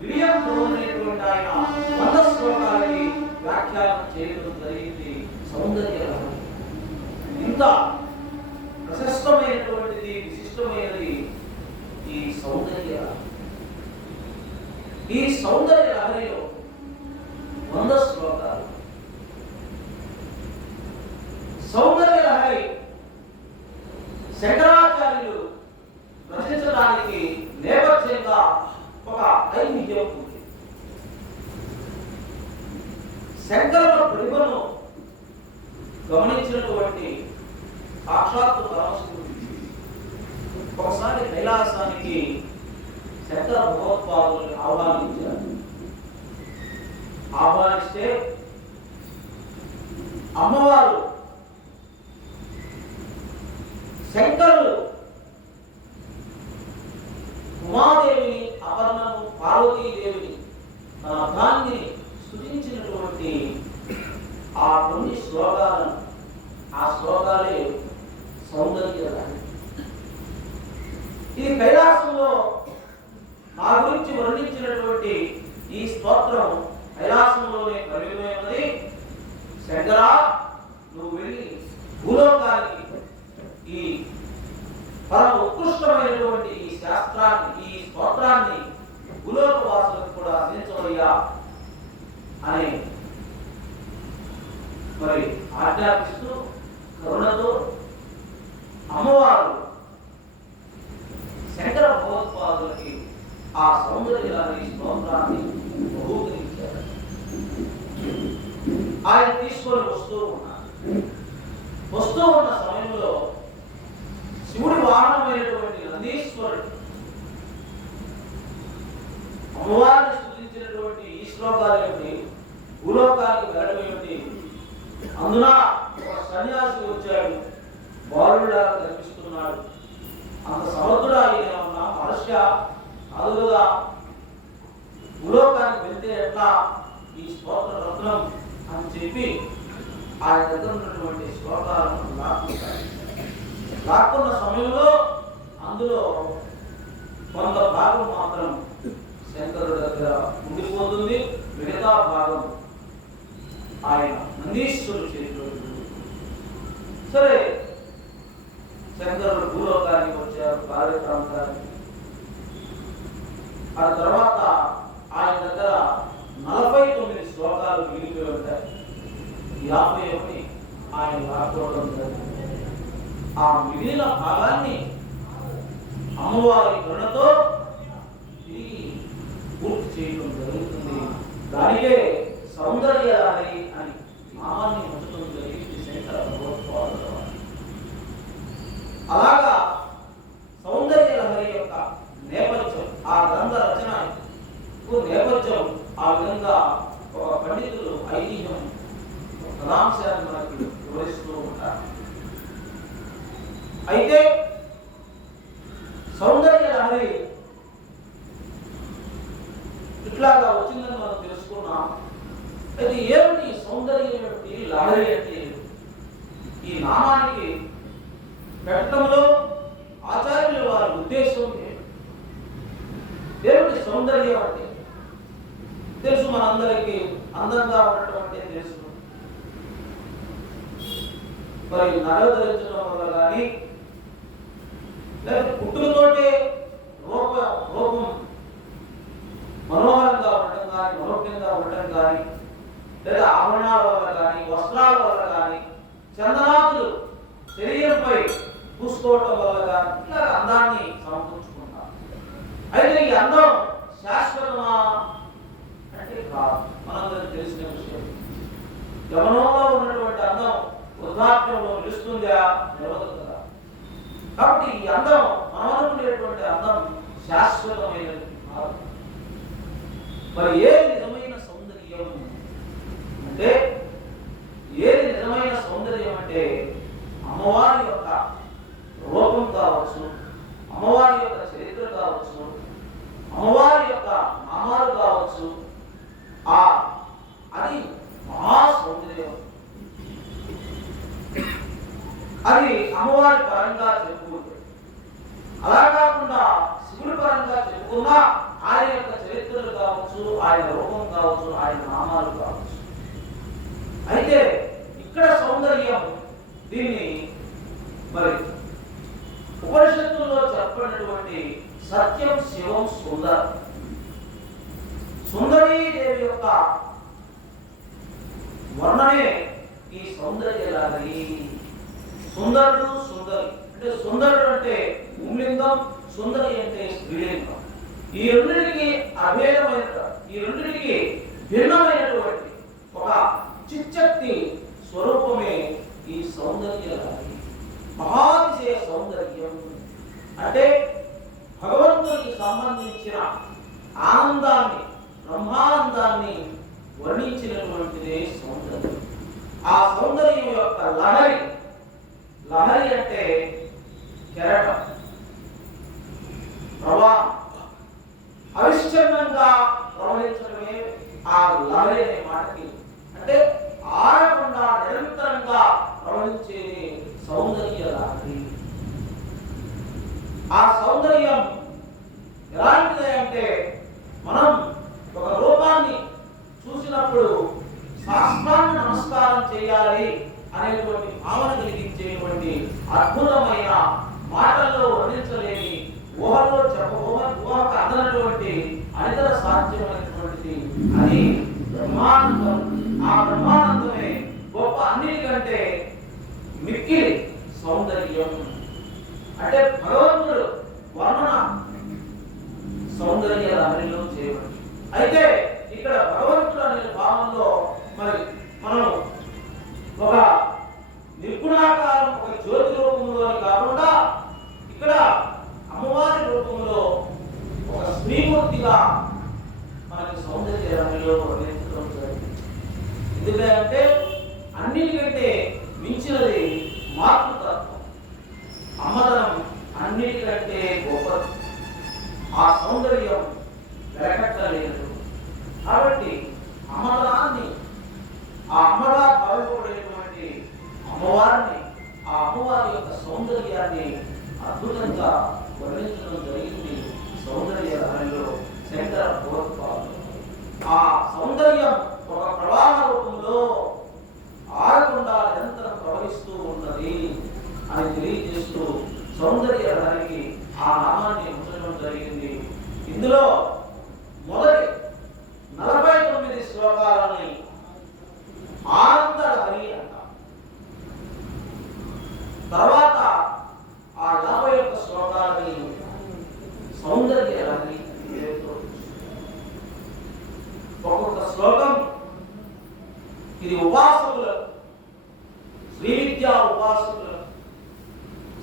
విలియం బ్రౌన్ అనేటువంటి ఆయన 100 శ్లోకాలకి వ్యాఖ్యానం చేయడం జరిగింది. సౌందర్య లహరి ఇంత ప్రశస్తమైనటువంటిది, విశిష్టమైనది ఈ సౌందర్య లహరి. ఈ సౌందర్య లహరిలో 100 శ్లోకాలు. సౌందర్య లహరి శంకరాచార్యులు రచించడానికి నేపథ్యంగా ఒక ఐతిహ్యం ఉంది. శంకరుల ప్రతిభను గమనించినటువంటి సాక్షాత్తు పరమశివుడు ఒకసారి కైలాసానికి శంకర భగవత్పాదుల్ని ఆహ్వానించారు. ఆహ్వానిస్తే అమ్మవారు శంకరులు ఉమాదేవిని, అపర్ణను, పార్వతీదేవిని తన అర్థాన్ని స్తుతించినటువంటి ఆ కొన్ని శ్లోకాలను, ఆ శ్లోకాలే సౌందర్య లహరి. ఇది కైలాసంలో నా గురించి వర్ణించినటువంటి ఈ స్తోత్రం కైలాసంలోనే పరిమితమైనది. శంకరా, నువ్వు వెళ్ళి భూలోకానికి ఈ పరమ ఉత్కృష్టమైనటువంటి ఈ శాస్త్రాన్ని, ఈ స్తోత్రాన్ని భూలోక వాసులకు కూడా అందించవయ్యా అని మరి ఆజ్ఞాపిస్తూ కరుణతో అమ్మవారు శంకర భగవత్పాదులకి ఆ సౌందర్య లహరి స్తోత్రాన్ని బహూకరించారు. ఆయన తీసుకొని వస్తూ ఉన్న సమయంలో శివుడి వాహనమైనటువంటి నందీశ్వరుడు అమ్మవారిని స్తుతించినటువంటి ఈ శ్లోకాలు ఏమిటి, భూలోకానికి వెళ్ళడం ఏమిటి, అందున ఒక సన్యాసి వచ్చాడు, బాలుడిలాగా కనిపిస్తున్నాడు, అంత సమర్థుడా ఆయన ఉన్న మహర్షి కాదు కదా, భూలోకానికి వెళ్తే ఎట్లా ఈ స్తోత్ర రత్నం అని చెప్పి ఆయన దగ్గర ఉన్నటువంటి శ్లోకాలను లాక్కున్న సమయంలో అందులో కొంత భాగం మాత్రం శంకరుడి దగ్గర ఉండిపోతుంది, మిగతా భాగం ఆయన నందీశ్వరుడు చేతిలో. సరే, శంకరుడు భూలోకానికి వచ్చారు, భారత ప్రాంతానికి. ఆ తర్వాత ఆయన దగ్గర 49 శ్లోకాలు మిగిలిపోయి ఉంటాయి. 51 ఆయన రాకపోవడం జరిగింది. ఆ మిగిలిన భాగాన్ని అమ్మవారి కరుణతో తిరిగి పూర్తి చేయడం జరుగుతుంది. దానికే సౌందర్య లహరి అని నామాన్ని ఉంచడం జరిగింది శంకర భగవత్పాదుల వారు. అలాగా సౌందర్య లహరి యొక్క నేపథ్యం, ఆ గ్రంథ రచన నేపథ్యం ఆ విధంగా ఒక పండితులు ఐతిహ్యం కథాంశాన్ని మనకి వివరిస్తూ ఉంటారు. అయితే సౌందర్య లహరి ఇట్లాగా వచ్చిందని మనం తెలుసుకున్నాం. అయితే ఏమిటి సౌందర్యం, ఏమిటి లహరి అంటే? ఈ నామానికి పెట్టడంలో ఆచార్యుల వారి ఉద్దేశం ఏమిటి? సౌందర్యం అంటే తెలుసు, మనందరికీ అందంగా ఉండటం అంటే తెలుసు. మరి నగలు ధరించడం వల్ల కానీ, లేదా పుట్టుకతోటే రూపం మనోహరంగా ఉండటం కానీ, మనోజ్ఞంగా ఉండటం కానీ, లేదా ఆభరణాల వల్ల కానీ, వస్త్రాల వల్ల కానీ, చందనాదులు శరీరంపై పూసుకోవటం వల్ల కానీ ఇలా అందాన్ని సమకూర్చుకుంటాం. అయితే ఈ అందం శాశ్వతమా అంటే కాదు. మనందరికీ తెలిసిన విషయం. యవనంలో ఉన్నటువంటి అందం వృద్ధాప్యంలో నిలుస్తుందా? నిలవదు కదా. కాబట్టి ఈ అందం, మనం అనుకునేటువంటి అందం శాశ్వతమైనది కాదు. మరి ఏది నిజమైన సౌందర్యం అంటే, ఏది నిజమైన సౌందర్యం అంటే అమ్మవారి యొక్క రూపం కావచ్చు, అమ్మవారి యొక్క చరిత్ర కావచ్చు, అమ్మవారి యొక్క నామాలు కావచ్చు, ఆ అది మహా సౌందర్యం. అది అమ్మవారి పరంగా చెప్పుకుంటుంది. అలా కాకుండా శివుడి పరంగా చెప్పుకున్నా ఆయన యొక్క చరిత్రలు కావచ్చు, ఆయన రూపం కావచ్చు, ఆయన నామాలు కావచ్చు. అయితే ఇక్కడ సౌందర్యం దీన్ని మరి ఉపనిషత్తుల్లో చెప్పినటువంటి సత్యం శివం సుందర్, సుందరీదేవి యొక్క వర్ణనే ఈ సౌందర్య లహరి. సుందరుడు సుందరి అంటే సుందరుడు అంటే పుంలింగం, సుందరి అంటే స్త్రీలింగం. ఈ రెండింటికి అభేదమైన, ఈ రెండింటికి భిన్నమైనటువంటి ఒక చిచ్చక్తి స్వరూపమే ఈ సౌందర్య లహరి. మహాతిశయ సౌందర్యం అంటే భగవంతుడికి సంబంధించిన ఆనందాన్ని, బ్రహ్మానందాన్ని వర్ణించినటువంటిదే సౌందర్యం. ఆ సౌందర్యం యొక్క లహరి, లహరి అంటే కెరటం, ప్రవాహం, అవిచ్ఛిన్నంగా ప్రవహించడమే ఆ లహరి అనే మాటకి. అంటే ఆరకుండా నిరంతరంగా ప్రవహించేది సౌందర్య లహరి. ఆ సౌందర్యం ఎలాంటిది అంటే మనం ఒక రూపాన్ని చూసినప్పుడు సాష్టాంగ నమస్కారం చేయాలి అనేటువంటి భావన కలిగించేటువంటి అద్భుతమైన, మాటల్లో వర్ణించలేని, ఊహకు అందనటువంటి అనితర సాధ్యమైనటువంటిది అది బ్రహ్మానందం. ఆ బ్రహ్మానందమే గొప్ప, అన్నిటికంటే మిక్కిలి సౌందర్యం. అంటే భగవంతుడు వర్ణన సౌందర్య లహరిలో చేయవచ్చు. అయితే ఇక్కడ భగవంతుడు అనే భావంలో మరి మనం ఒక నిర్గుణాకారం, ఒక జ్యోతి రూపంలో కాకుండా ఇక్కడ అమ్మవారి రూపంలో ఒక శ్రీమూర్తిగా మనకి సౌందర్య లహరిలో వర్ణించడం జరిగింది. ఎందుకంటే అన్నిటికంటే మించినది మాతృతత్వం, అమ్మదనం అన్నిటికంటే గొప్పది. ఆ సౌందర్యం వెలకట్టలేదు. కాబట్టి అమ్మదనాన్ని, ఆ అమ్మగా భావింపబడేటువంటి అమ్మవారిని, ఆ అమ్మవారి యొక్క సౌందర్యాన్ని అద్భుతంగా వర్ణించడం జరిగింది సౌందర్య లహరిలో శంకర భగవత్పాదులు. ఆ సౌందర్యం ఒక ప్రవాహ రూపంలో ఆరకుండా నిరంతరం ప్రవహిస్తూ ఉన్నది అని తెలియజేస్తూ సౌందర్య లహరికి ఆ నామాన్ని ఉంచడం జరిగింది. ఇందులో మొదటి 49 శ్లోకాలని ఆనంద లహరి అంటారు. తర్వాత ఆ 51 శ్లోకాలని సౌందర్య లహరి. ఒక్కొక్క శ్లోకం ఇది ఉపాసకుల, శ్రీ విద్యా ఉపాసకుల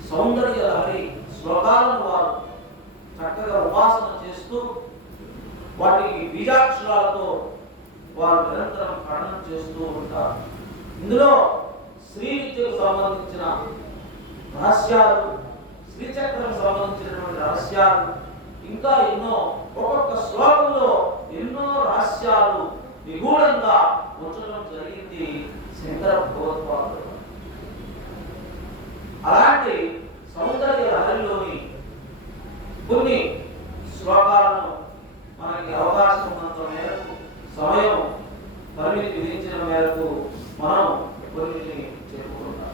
సౌందర్య లహరి శ్లోకాలను వారు చక్కగా ఉపాసన చేస్తూ వాటికి బీజాక్షరాలతో వారు నిరంతరం పఠనం చేస్తూ ఉంటారు. ఇందులో శ్రీ విద్యకు సంబంధించిన రహస్యాలు, శ్రీచక్రం సంబంధించినటువంటి రహస్యాలు, ఇంకా ఎన్నో, ఒక్కొక్క శ్లోకంలో ఎన్నో రహస్యాలు నిగూఢంగా ఉంచడం జరిగింది శంకర భగవత్పాదులు. అలాంటి సౌందర్య లహరిలోని కొన్ని శ్లోకాలను మనకి అవకాశం ఉన్నంత మేరకు, సమయం పరిమితి విధించిన మేరకు మనం కొన్నిటిని చెప్పుకుంటాం.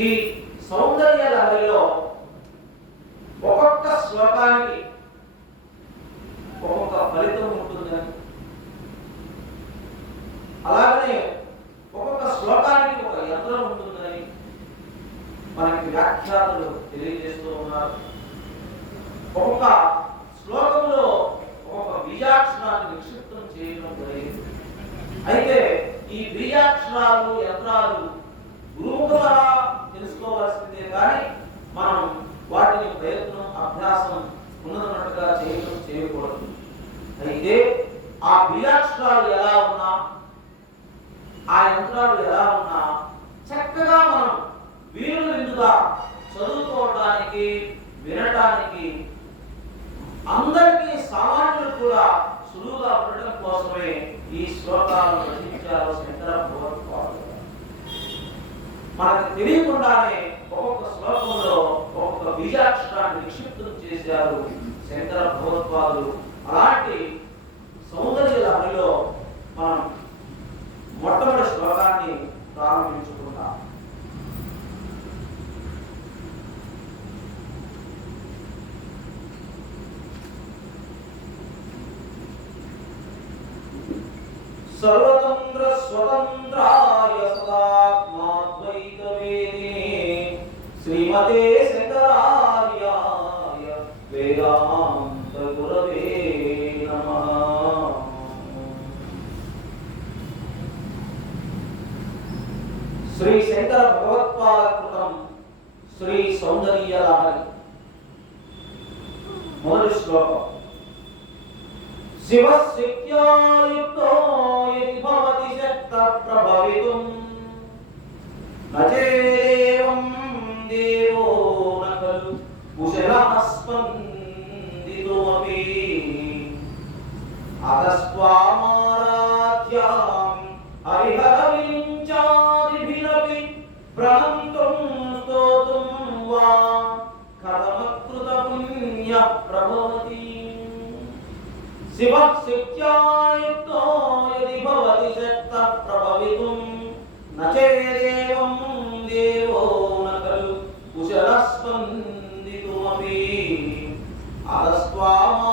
ఈ సౌందర్య లహరిలో ఒక్కొక్క శ్లోకానికి ఒక్కొక్క ఫలితం ఉంటుందని, అలాగనే ఒక్కొక్క శ్లోకానికి ఒక యంత్రం ఉంటుందని మనకి వ్యాఖ్యాతలు తెలియజేస్తూ ఉన్నారు. ఒక్కొక్క శ్లోకంలో ఒక్కొక్క బీజాక్షరాన్ని నిక్షిప్తం చేయడం జరిగింది. అయితే ఈ బీజాక్షరాలు, యంత్రాలు గురువు ద్వారా తెలుసుకోవాల్సిందే కానీ మనం వాటిని ప్రయత్నం, అభ్యాసం ఉన్నట్టుగా చేయకూడదు. అయితే ఆ బీజాక్షరాలు ఎలా ఉన్నా ఆ యంత్రాలు ఎలా ఉన్నా చక్కగా మనం వీలు విందుగా చదువుకోవడానికి వినటానికి అందరికీ సామాన్యులు కూడా సులువుగా ఉండటం కోసమే ఈ శ్లోకాలను రచించారు శంకర భగవత్పాదులు. మనకు తెలియకుండానే ఒక్కొక్క శ్లోకంలో ఒక్కొక్క బీజాక్షరాన్ని నిక్షిప్తం చేశారు శంకర భగవత్పాదులు. అలాంటి సౌందర్య లహరిలో మనం మొట్టమొదటి శ్లోకాన్ని ప్రారంభించుకుందాం. సర్వతంత్ర స్వతంత్రాయ సదాత్మాద్వైత వేదినే శ్రీమతే శంకరార్యాయ వేదాంత గురవే నమః. శ్రీ శంకర భగవత్పాద కృతం శ్రీ సౌందర్య లహరి. మొదటి శ్లోకం. శివశక్త్యాయుక్తో యది భవతి శక్త ప్రభవితుం నచేదేవం దేవో న ఖలు కుశలః స్పందితుమపి అతస్త్వామారాధ్యాం హరిహర విరించాదిభిరపి ప్రణంతుం స్తోతుం వా కథమకృత పుణ్య ప్రభవతి. శివశక్త్యాయుక్తో యది భవతి శక్త ప్రభవితుం నచేదేవం దేవో న ఖలు కుశలః స్పందితుమపి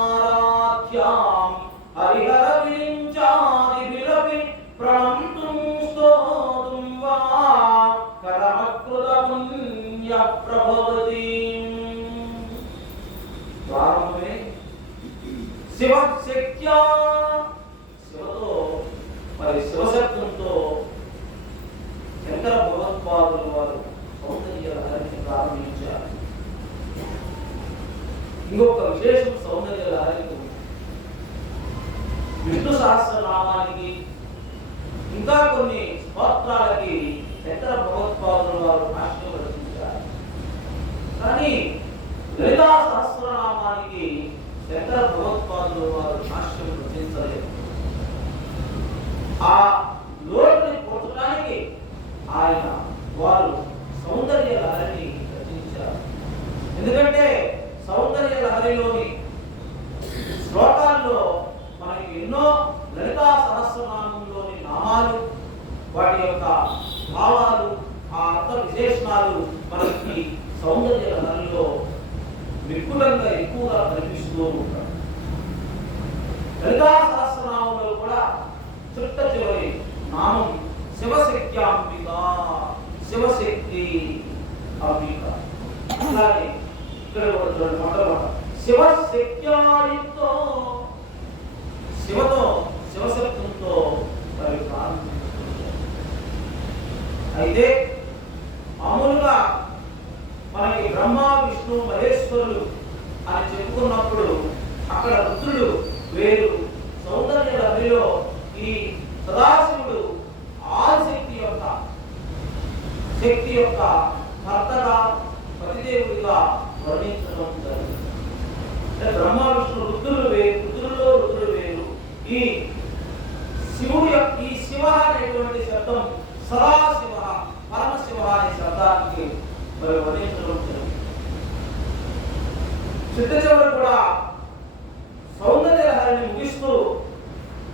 అతస్త్వామారాధ్యాం హరిహర విరించాదిభిరపి ప్రణంతుం స్తోతుం వా కథమకృత పుణ్య ప్రభవతి. ప్రారంభమే శివశక్త్యా, శివతో మరి శివశక్తంతో శంకర భగవత్పాదులు వారు సౌందర్య లహరిని ప్రారంభించారు. ఇంకొక విశేషం సౌందర్య లహరికి విష్ణు సహస్రనామానికి ఇంకా కొన్ని స్తోత్రాలకి శంకర భగవత్పాదులు వారు భాష్యం రచించారు. కానీ లలితా సహస్రనామానికి శంకర భగవత్పాదులు వారు భాష్యం రచించలేదు. ఆ లోటుని పోర్చడానికి ఆయన వారు సౌందర్య లహరిని రచించారు. ఎందుకంటే సౌందర్య లహరిలోని శ్లోకాల్లో మనకి ఎన్నో లలితా సహస్రనామంలోని నామాలు, వాటి యొక్క భావాలు, ఆ అర్థ విశేషణాలు మనకి సౌందర్య లహరిలో విపులంగా ఎక్కువగా కనిపిస్తూ ఉంటారు. లలితా సహస్రనామంలో కూడా చిట్ట చివరి నామం శివశక్త్యాంబిక, శివశక్తి అంబిక. అలాగే ఇక్కడ మొట్టమొదటి శివశక్త్యాయుక్తో, శివతో శివశక్తంతో మరి ప్రారంభించారు. అయితే మామూలుగా మనకి బ్రహ్మ విష్ణు మహేశ్వరులు అని చెప్పుకున్నప్పుడు అక్కడ రుద్రుడు వేరు. సౌందర్య లహరిలో ఈ సదాశివుడు ఆదిశక్తి యొక్క భర్తగా పతిదేవుడిగా వర్ణించడం జరిగింది. బ్రహ్మ విష్ణు రుద్రులు వేరు, రుద్రుల్లో రుద్రుడు వేరు. ఈ శివుడు ఈ శివ అనేటువంటి శబ్దం సదాశివ, పరమశివ అనే శబ్దానికి మరి వర్ణించడం జరిగింది. చిట్ట చివరి కూడా సౌందర్య లహరిని ముగిస్తూ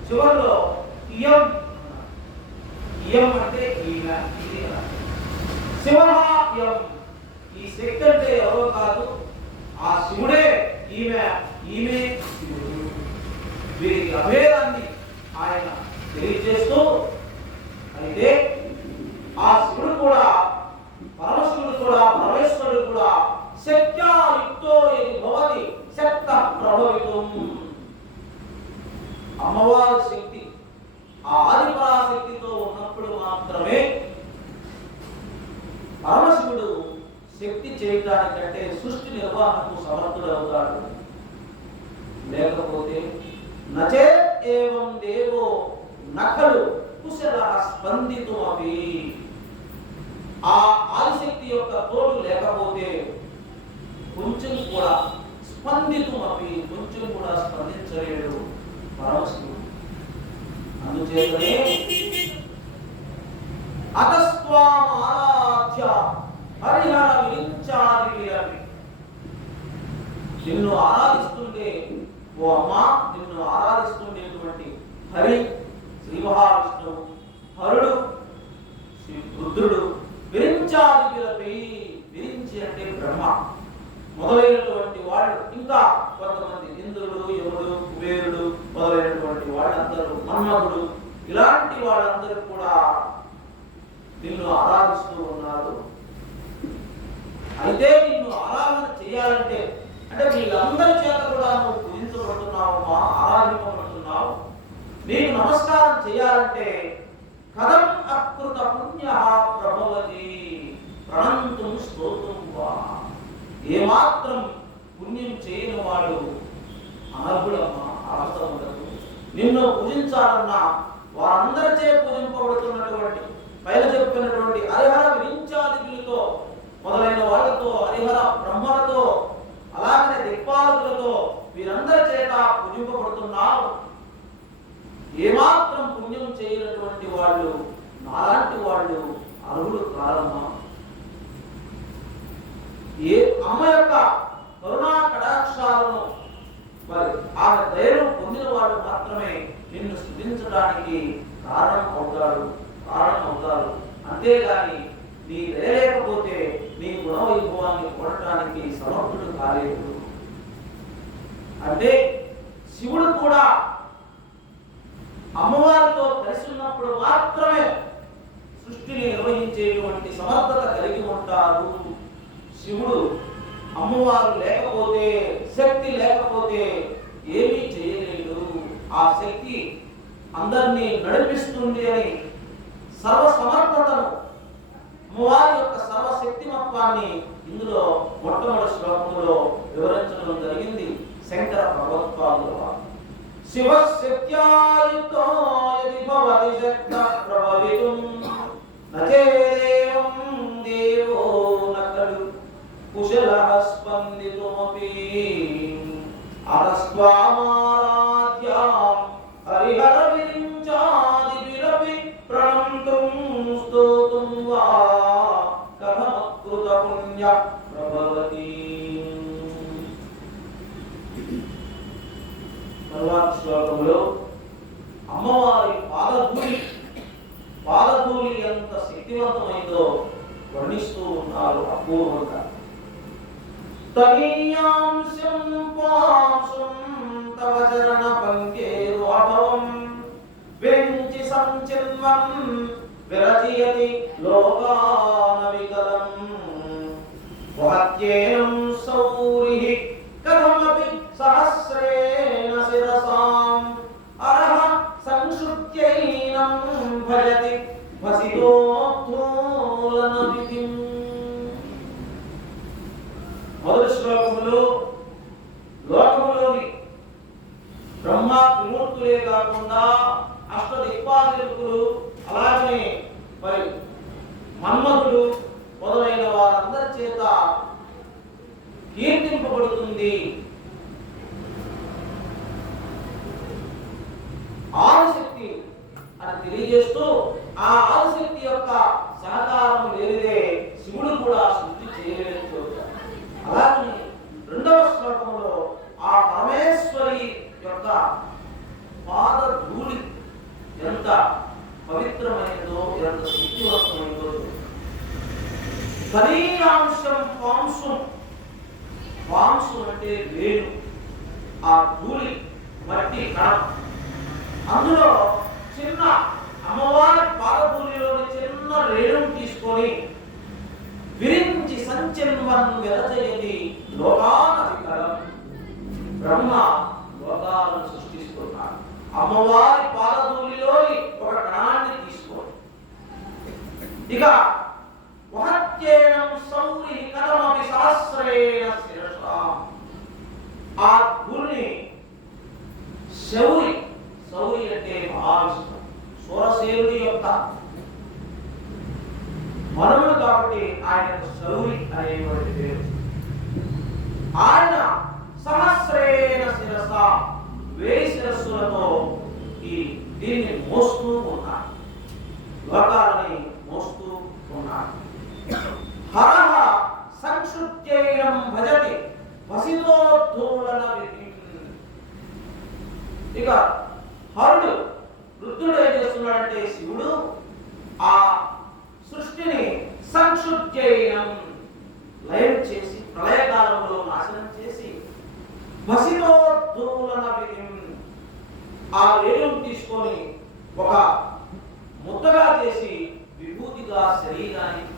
చివరిలో ఇయం, ఇయం అంటే ఈమె, ఇది శివ ఇయం, ఈ శక్తి అంటే ఎవరో కాదు, ఆ శివుడే, ఈమె శివుడు. వీరి అభేదాన్ని ఆయన తెలియజేస్తూ, అయితే ఆ శివుడు కూడా, పరమశివుడు కూడా, పరమేశ్వరుడు కూడా శక్త్యాయుక్తో యది భవతి శక్త ప్రభవితుం, అమ్మవారి శక్తి ఆ ఆది పరాశక్తితో ఉన్నప్పుడు మాత్రమే పరమశివుడు శక్తి చేయడానికంటే సృష్టి నిర్వహణకు సమర్థుడవుతాడు. లేకపోతే నచేత్ ఏవం దేవో నఖలు కుశల స్పందితుమపి. ఆ ఆదిశక్తి యొక్క తోడు లేకపోతే కొంచెం కూడా స్పందితుమపి, కొంచెం కూడా స్పందించలేడు పరమశివుడు. అందుచేతనే అతస్త్వామారాధ్య హరిహర విరించాది విరవి. నిన్ను ఆరాధిస్తుండే ఓ అమ్మా, నిన్ను ఆరాధిస్తుండేటువంటి హరి శ్రీ మహావిష్ణువు, హరుడు శ్రీ రుద్రుడు, విరించాది విరవి, విరించి అంటే బ్రహ్మ మొదలైనటువంటి వాళ్ళు, ఇంకా కొంతమంది ఇంద్రుడు, యముడు, కుబేరుడు మొదలైనటువంటి వాళ్ళందరూ, మన్మధుడు, ఇలాంటి వాళ్ళందరూ కూడా నిన్ను ఆరాధిస్తూ ఉన్నారు. అయితే నిన్ను ఆరాధన చేయాలంటే, అంటే వీళ్ళందరి చేత కూడా నువ్వు పూజించబడుతున్నావు, ఆరాధింపబడుతున్నావు. నీకు నమస్కారం చేయాలంటే కథం అకృత పుణ్య ప్రభవతి ప్రణంతుం స్తోత్రం వా. ఏమాత్రం పుణ్యం చేయని వాడు అనర్హుడమ్మా, అర్హత ఉండదు. నిన్ను పూజించాలన్నా వారందరిచే పూజింపబడుతున్నటువంటి పైన చెప్పినటువంటి హరిహర విరించాదికులతో మొదలైన వాళ్ళతో, హరిహర బ్రహ్మలతో, అలాగనే దిక్పాలకులతో వీరందరి చేత పూజింపబడుతున్నావు. ఏమాత్రం పుణ్యం చేయనటువంటి వాళ్ళు, నాలాంటి వాళ్ళు అర్హులు కాదమ్మా. ఏ అమ్మ యొక్క కరుణా కటాక్షాలను, మరి ఆమె దయను పొందిన వాడు మాత్రమే నిన్ను స్తుతించడానికి కారణం అవుతారు. అంతేగాని నీ దయ లేకపోతే నీ గుణవైభవాన్ని పొందడానికి సమర్థుడు కాలేదు. అంటే శివుడు కూడా అమ్మవారితో కలిసి ఉన్నప్పుడు మాత్రమే సృష్టిని నిర్వహించేటువంటి సమర్థత కలిగి ఉంటారు. శివుడు అమ్మవారు లేకపోతే, శక్తి లేకపోతే ఏమీ చేయలేడు. ఆ శక్తి అందరినీ నడిపిస్తుంది అని సర్వ సమర్థతను, అమ్మవారి యొక్క సర్వశక్తిమత్వాన్ని ఇందులో మొట్టమొదటి శ్లోకంలో వివరించడం జరిగింది శంకర భగవత్పాదుల వారు. శివశక్త్యాయుక్తో యది భవతి శక్త ప్రభవితుం నచేదేవం దేవో నఖలు కుశలః స్పందితుమపి. అతస్త్వామారాధ్యాం హరిహర విరించాది విరవి ప్రణంతుం స్తోతుం వా కథమకృత పుణ్య ప్రభవతి. తరువాత శ్లోకంలో అమ్మవారి పాదధూళి ఎంత శక్తివంతమైందో వర్ణిస్తూ ఉన్నారు అపూర్వంగా. తనీయాంశం పాంశం తవ చరణ పంకేరు అభవం విరించి సంచిన్వం విరచియతి లోకాన వికలం. వహత్యేనం సౌరిః కథమపి సహస్రేణ శిరసాం అరహ సంశుత్యైనం భజతి భసితోద్ధూలన విధిం. మొదటి శ్లోకములో లోకములోని బ్రహ్మ త్రిమూర్తులే కాకుండా అష్టదిక్పాలకులు, అలాగనే మరి మన్మధుడు మొదలైన వారందరి చేత కీర్తింపబడుతుంది. ఆదిశక్తి అని తెలియజేస్తూ ఆ ఆదిశక్తి యొక్క సహకారం లేనిదే శివుడు కూడా సృష్టి చేయలేడు. అలాగే రెండవ శ్లోకంలో ఆ పరమేశ్వరి యొక్క పాదధూళి ఎంత పవిత్రమైనదో, ఎంత శక్తివంతమైనదో. తనీయాంశం పాంశం, పాంశం అంటే వేణు, ఆ ధూళి మట్టి కణం, అందులో చిన్న అమ్మవారి పాదధూళిలోని చిన్న రేణును తీసుకొని విరించి సంచిన్వన్ విరచయతి లోకాన వికలం. బ్రహ్మ లోకాలను సృష్టిస్తున్నాడు. అమ్మవారి పాదధూళిలోని ఒక కణాన్ని తీసుకొని, ఇక వహత్యేనం సౌరి కథమపి సహస్రేణ శిరసాం, ఆ ధూళిని శౌరి అంటే మహావిష్ణు, సూరసేనుడి యొక్క మనుమడు కాబట్టి ఆయనకు శౌరి అనేటువంటి పేరు. ఆయన సహస్రేణ శిరస, 1000 శిరస్సులతో దీన్ని మోస్తూ ఉన్నాడు, లోకాలని మోస్తూ ఉన్నాడు. హరహ సంక్షుప్త్యైనం భజతి వసితోద్ధూలన విధిం. ఇక హరుడు రుద్రుడు ఏం చేస్తున్నాడంటే శివుడు ఆ సృష్టిని సంక్షుప్త్యైనం లయం చేసి ప్రళయకాలంలో నాశనం చేసి వసితోద్ధూలన విధిం ఆ రేణును తీసుకొని ఒక ముద్దగా చేసి విభూతిగా శరీరానికి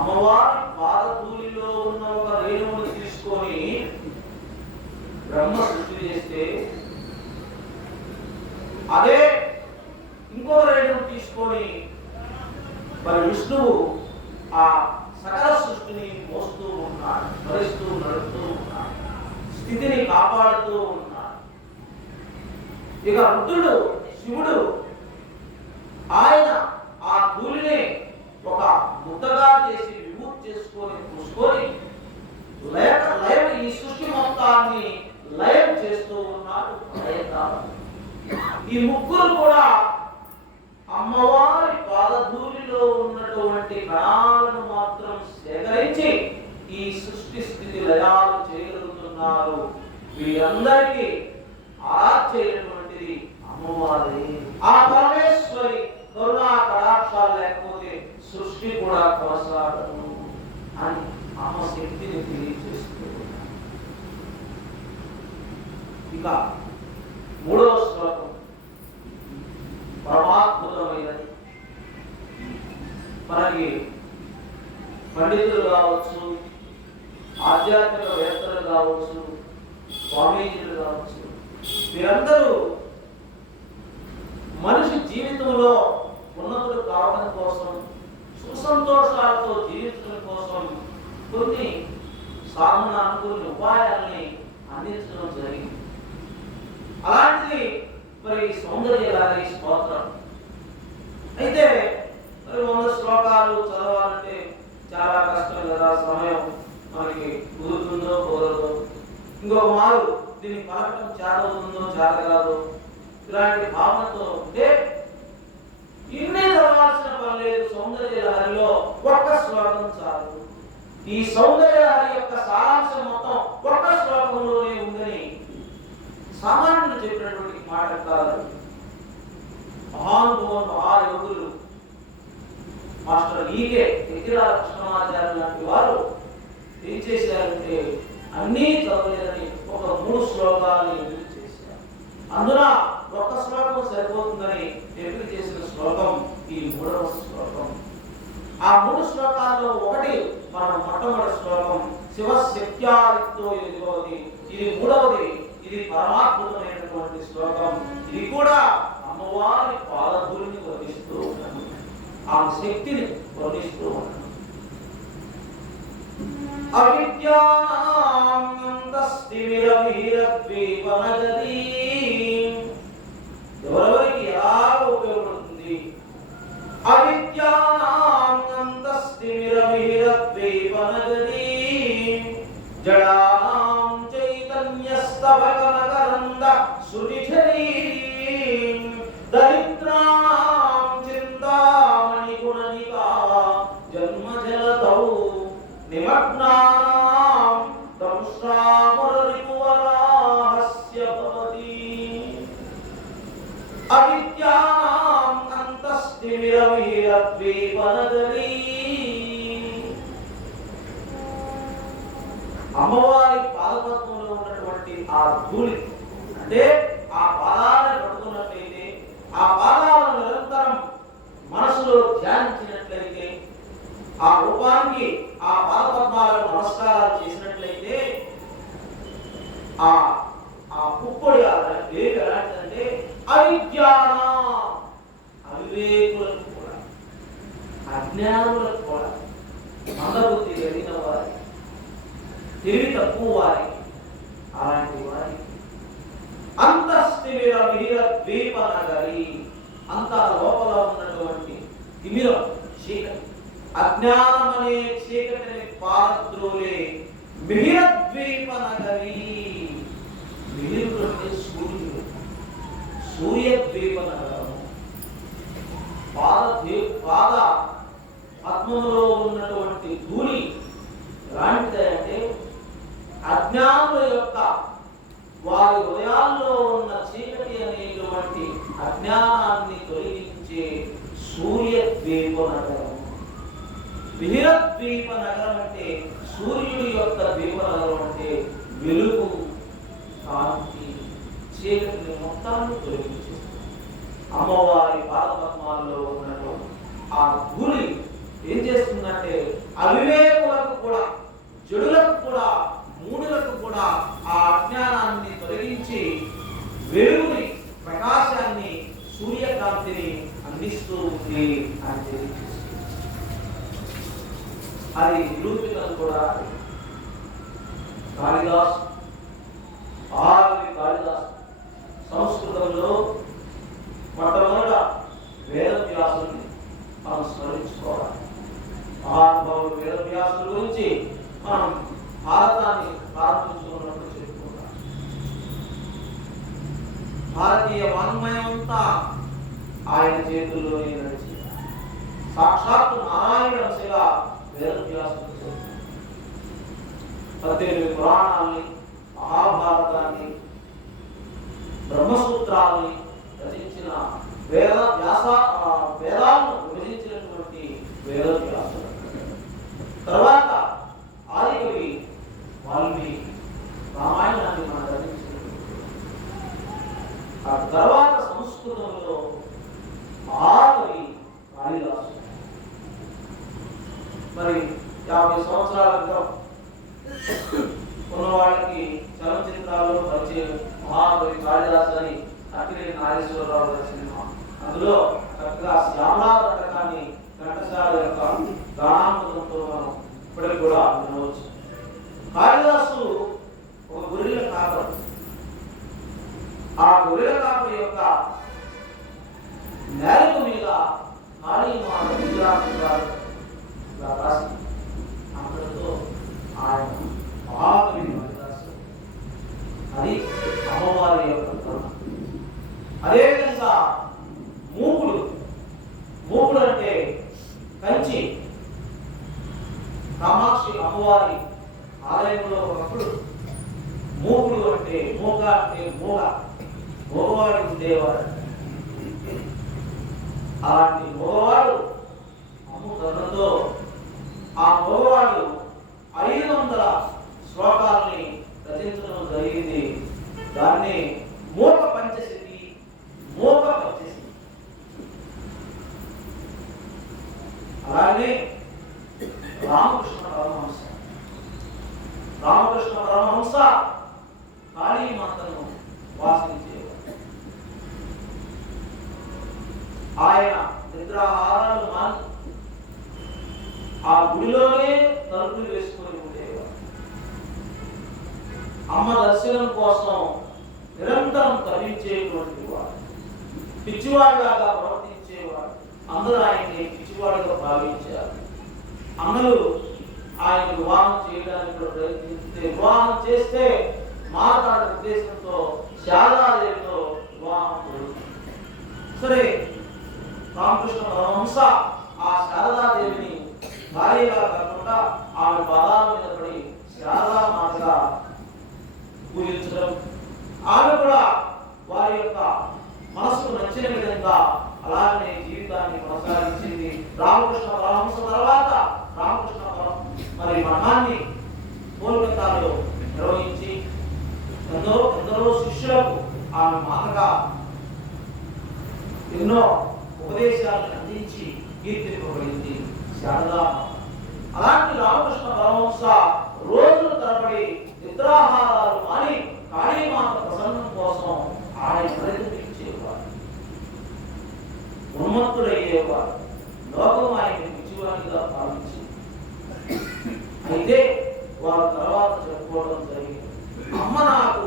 అమ్మవారి పాదధూళిలో ఉన్న ఒక రేణువును తీసుకొని బ్రహ్మ సృష్టి చేస్తే, అదే ఇంకో రేణువును తీసుకొని మరి విష్ణువు ఆ సకల సృష్టిని మోస్తూ ఉన్నాడు, భరిస్తూ నడుపుతూ ఉన్నాడు, స్థితిని కాపాడుతూ ఉన్నాడు. ఇక రుద్రుడు శివుడు ఆయన ఆ ధూళిని ఒక ముద్దగా చేసి విభూతి చేసుకొని పూసుకొని లయం ఈ సృష్టి మొత్తాన్ని లయం చేస్తూ ఉన్నాడు. ఈ ముగ్గురు కూడా అమ్మవారి పాదధూళిలో ఉన్నటువంటి కణాలను మాత్రం సేకరించి ఈ సృష్టి స్థితి లయాలు చేయగలుగుతున్నారు. వీరందరికీ ఆరాధ్యమైనటువంటిది అమ్మవారి. ఆ పరమేశ్వరి కరుణా కటాక్షాలు లేకపోతే సృష్టి కూడా కొనసాగదు అని అమ్మ శక్తిని తెలియజేస్తూ. ఇక 3వ శ్లోకం పరమాద్భుతమైనది. మనకి పండితులు కావచ్చు, ఆధ్యాత్మిక వేత్తలు కావచ్చు, స్వామీజీలు కావచ్చు, మీరందరూ మనిషి జీవితంలో ఉన్నతులు కావడం కోసం, సుసంతోషాలతో జీవించడం కోసం కొన్ని సాధనాలు, కొన్ని ఉపాయాలని అందించడం జరిగింది. అలాంటిది మరి సౌందర్యలహరి స్తోత్రం. అయితే మరి 100 శ్లోకాలు చదవాలంటే చాలా కష్టం కదా, సమయం మనకి కుదురుతుందో కుదరదో, ఇంకొక మారు దీన్ని పలకటం చేదవుతుందో చేదరాదో, ఇలాంటి భావనతో ఉంటే ఇన్నే చదవాల్సిన పని లేదు. సౌందర్యలహరిలో ఒక్క శ్లోకం చాలు. ఈ సౌందర్యలహరి యొక్క సారాంశం మొత్తం ఒక్క శ్లోకంలోనే ఉందని సామాన్యులు చెప్పినటువంటి మాట కాదు. మహానుభావులు, మహాయోగులు, మాస్టర్ ఈకే ఎగిరాల కృష్ణమాచార్య లాంటి వారు ఏం చేశారంటే అన్నీ చదవలేదని ఒక 3 శ్లోకాలని ఎంపిక చేశారు. అందున ఒక్క శ్లోకం సరిపోతుందని ఎంపిక చేసిన శ్లోకం ఈ 3వ శ్లోకం. ఆ 3 శ్లోకాల్లో ఒకటి మన మొట్టమొదటి శ్లోకం శివశక్త్యాదితో ఎదుగోది. ఇది 3వది. ఇది పరమాద్భుతమైనటువంటి శ్లోకం. ఇది కూడా అమ్మవారి పాదధూళిని వర్ణిస్తూ ఉన్నాను, ఆమె శక్తిని వర్ణిస్తూ ఉన్నాను. అవిద్యానాంతస్తిమిరమిహిరద్వీపనగరీ ఎవరెవరికి ఎలా ఉపయోగపడుతుంది? అవిద్యానాంతస్తిమిరమిహిరద్వీపనగరీ జడానాం చైతన్యస్తవకనకరంద సునిధరీ దరిద్రాం చింతామణి గుణనికా జన్మజలదౌ నిమగ్నానాం దంశ్రామరరిపువరాహస్య భవతి. అవిద్యానాం అంతస్తిమిరమిహిరద్వీపనగరీ. అమ్మవారి పాదపద్మంలో ఉన్నటువంటి ఆ ధూళి అంటే ఆ పాదాలను పడుతున్నట్లయితే, ఆ పాదాలను నిరంతరం మనసులో ధ్యానించినట్లయితే, ఆ రూపానికి ఆ పాదపద్మాలకు నమస్కారాలు చేసినట్లయితే ఆ పుప్పొడి పేరు ఎలాంటిదంటే అవిద్యాన, అవివేకులకు కూడా, అజ్ఞానులకు కూడా, మందబుద్ధి కలిగిన వారికి, తెలివి తక్కువ వారికి, అలాంటి వారికి అంతస్తిమిరమిహిరద్వీపనగరీ అంత లోపల ఉన్నటువంటి తిమిరం చీకటి, అజ్ఞానం అనే చీకటిని పారద్రోలే మిహిరద్వీప నగరి. మిహిరుడు అంటే సూర్యుడు, సూర్యద్వీప నగరము. పాద పద్మములో ఉన్నటువంటి ధూళి ఎలాంటిది అంటే అజ్ఞానుల యొక్క వారి హృదయాల్లో ఉన్న చీకటి అనేటువంటి అజ్ఞానాన్ని తొలగించే సూర్యద్వీప నగరం. మిహిరద్వీప నగరం అంటే సూర్యుడి యొక్క ద్వీప నగరం అంటే వెలుగు, కాంతి, చీకటిని మొత్తాన్ని తొలగించేస్తుంది. అమ్మవారి పాదపద్మాల్లో ఉన్నటువంటి ఆ ధూళి ఏం చేస్తుందంటే అవివేకులకు కూడా, చెడులకు కూడా, మూడులకు కూడా ఆ అజ్ఞానాన్ని తొలగించి వెలుగుని, ప్రకాశాన్ని, సూర్యకాంతిని అందిస్తూ ఉంది అని తెలియజేస్తుంది. అది నిరూపితం కూడా కాళిదాస్, కాళిదాస్ సంస్కృతంలో మొట్టమొదట వేదవ్యాసుని మనం స్మరించుకోవాలి. మహానుభావుడు వేదవ్యాసుల గురించి మనం భారతాన్ని ప్రారంభించుకున్నప్పుడు చెప్పుకుంటాం. భారతీయ వాంగ్మయం అంతా ఆయన చేతుల్లోనే నడిచి సాక్షాత్తు నారాయణ అంశగా వేదవ్యాసుడు 18 పురాణాల్ని, మహాభారతాన్ని, బ్రహ్మసూత్రాల్ని రచించిన వేదాలను విభజించినటువంటి వేదవ్యాసుడు. తర్వాత ఆదికవి వాల్మీకి రామాయణాన్ని మనం రచించినటువంటి, ఆ తర్వాత సంస్కృతంలో మహాకవి కాళిదాసు. మరి 50 సంవత్సరాల క్రితం ఉన్న వాళ్ళకి చలనచిత్రాల్లో పరిచయం మహాకవి కాళిదాసు అని అక్కినేని నాగేశ్వరరావు గారి సినిమా. అందులో చక్కగా శ్యామలాదట్టకాన్ని ఘంటసాల యొక్క గానామృతంతో మనం ఇప్పటికి కూడా వినవచ్చు. కాళిదాసు ఒక గొర్రెల కాపరి. ఆ గొర్రెల కాపరి యొక్క నేలకు మీద కాళీమాత విగ్రహాలు రాసి అందరితో ఆయన మహాకవి కాళిదాసు. అది అమ్మవారి యొక్క కరుణ. అదేవిధంగా మూకుడు అంటే కంచి కామాక్షి అమ్మవారి ఆలయంలో ఒకప్పుడు మూకుడు అంటే మగవాడు ఉండేవాడు. అలాంటి మగవాడు అమ్ము కరుణతో ఆ మగవాడు 500 శ్లోకాల్ని రచించడం జరిగింది. దాన్ని మూక పంచశతి. అలాగే రామకృష్ణ పరమహంస కాళీమాతను వాసించేవాడు. ఆయన నిద్రాహారాలు మాని ఆ గుడిలోనే తలుపులు వేసుకొని ఉండేవాడు. అమ్మ దర్శనం కోసం నిరంతరం తరించేటువంటి వాడు, పిచ్చివాడిలాగా ప్రవర్తించేవాడు. అందరూ ఆయన్ని పిచ్చివాడిగా భావించారు. అందరూ ఆయన వివాహం చేయడానికి ప్రయత్నిస్తే, వివాహం చేస్తే మాట్లాడే ఉద్దేశంతో శారదాదేవితో వివాహం జరుగుతుంది. సరే, రామకృష్ణ పరమహంస ఆ శారదాదేవిని భార్యగా కాకుండా ఆమె పాదాల మీద పడి శారదామాతగా పూజించడం, ఆమె కూడా వారి యొక్క మనసుకు నచ్చిన విధంగా అలాగే జీవితాన్ని కొనసాగించింది. రామకృష్ణ పరమహంస తర్వాత రామకృష్ణ మరి మఠాన్ని కోల్కతాలో నిర్వహించి ఎందరో శిష్యులకు ఆమె మాతగా ఎన్నో ఉపదేశాలను అందించి కీర్తింపబడింది శారదా. అలాంటి రామకృష్ణ పరమహంస రోజుల తరబడి నిద్రాహారాలు మాని కాళీమాత ప్రసన్నం కోసం ఆయన ప్రయత్నించేవారు, ఉన్మత్తుడయ్యేవారు. లోకం ఆయన పిచ్చివాడిగా భావించి, అయితే వారు తర్వాత చెప్పుకోవడం జరిగింది, అమ్మ నాకు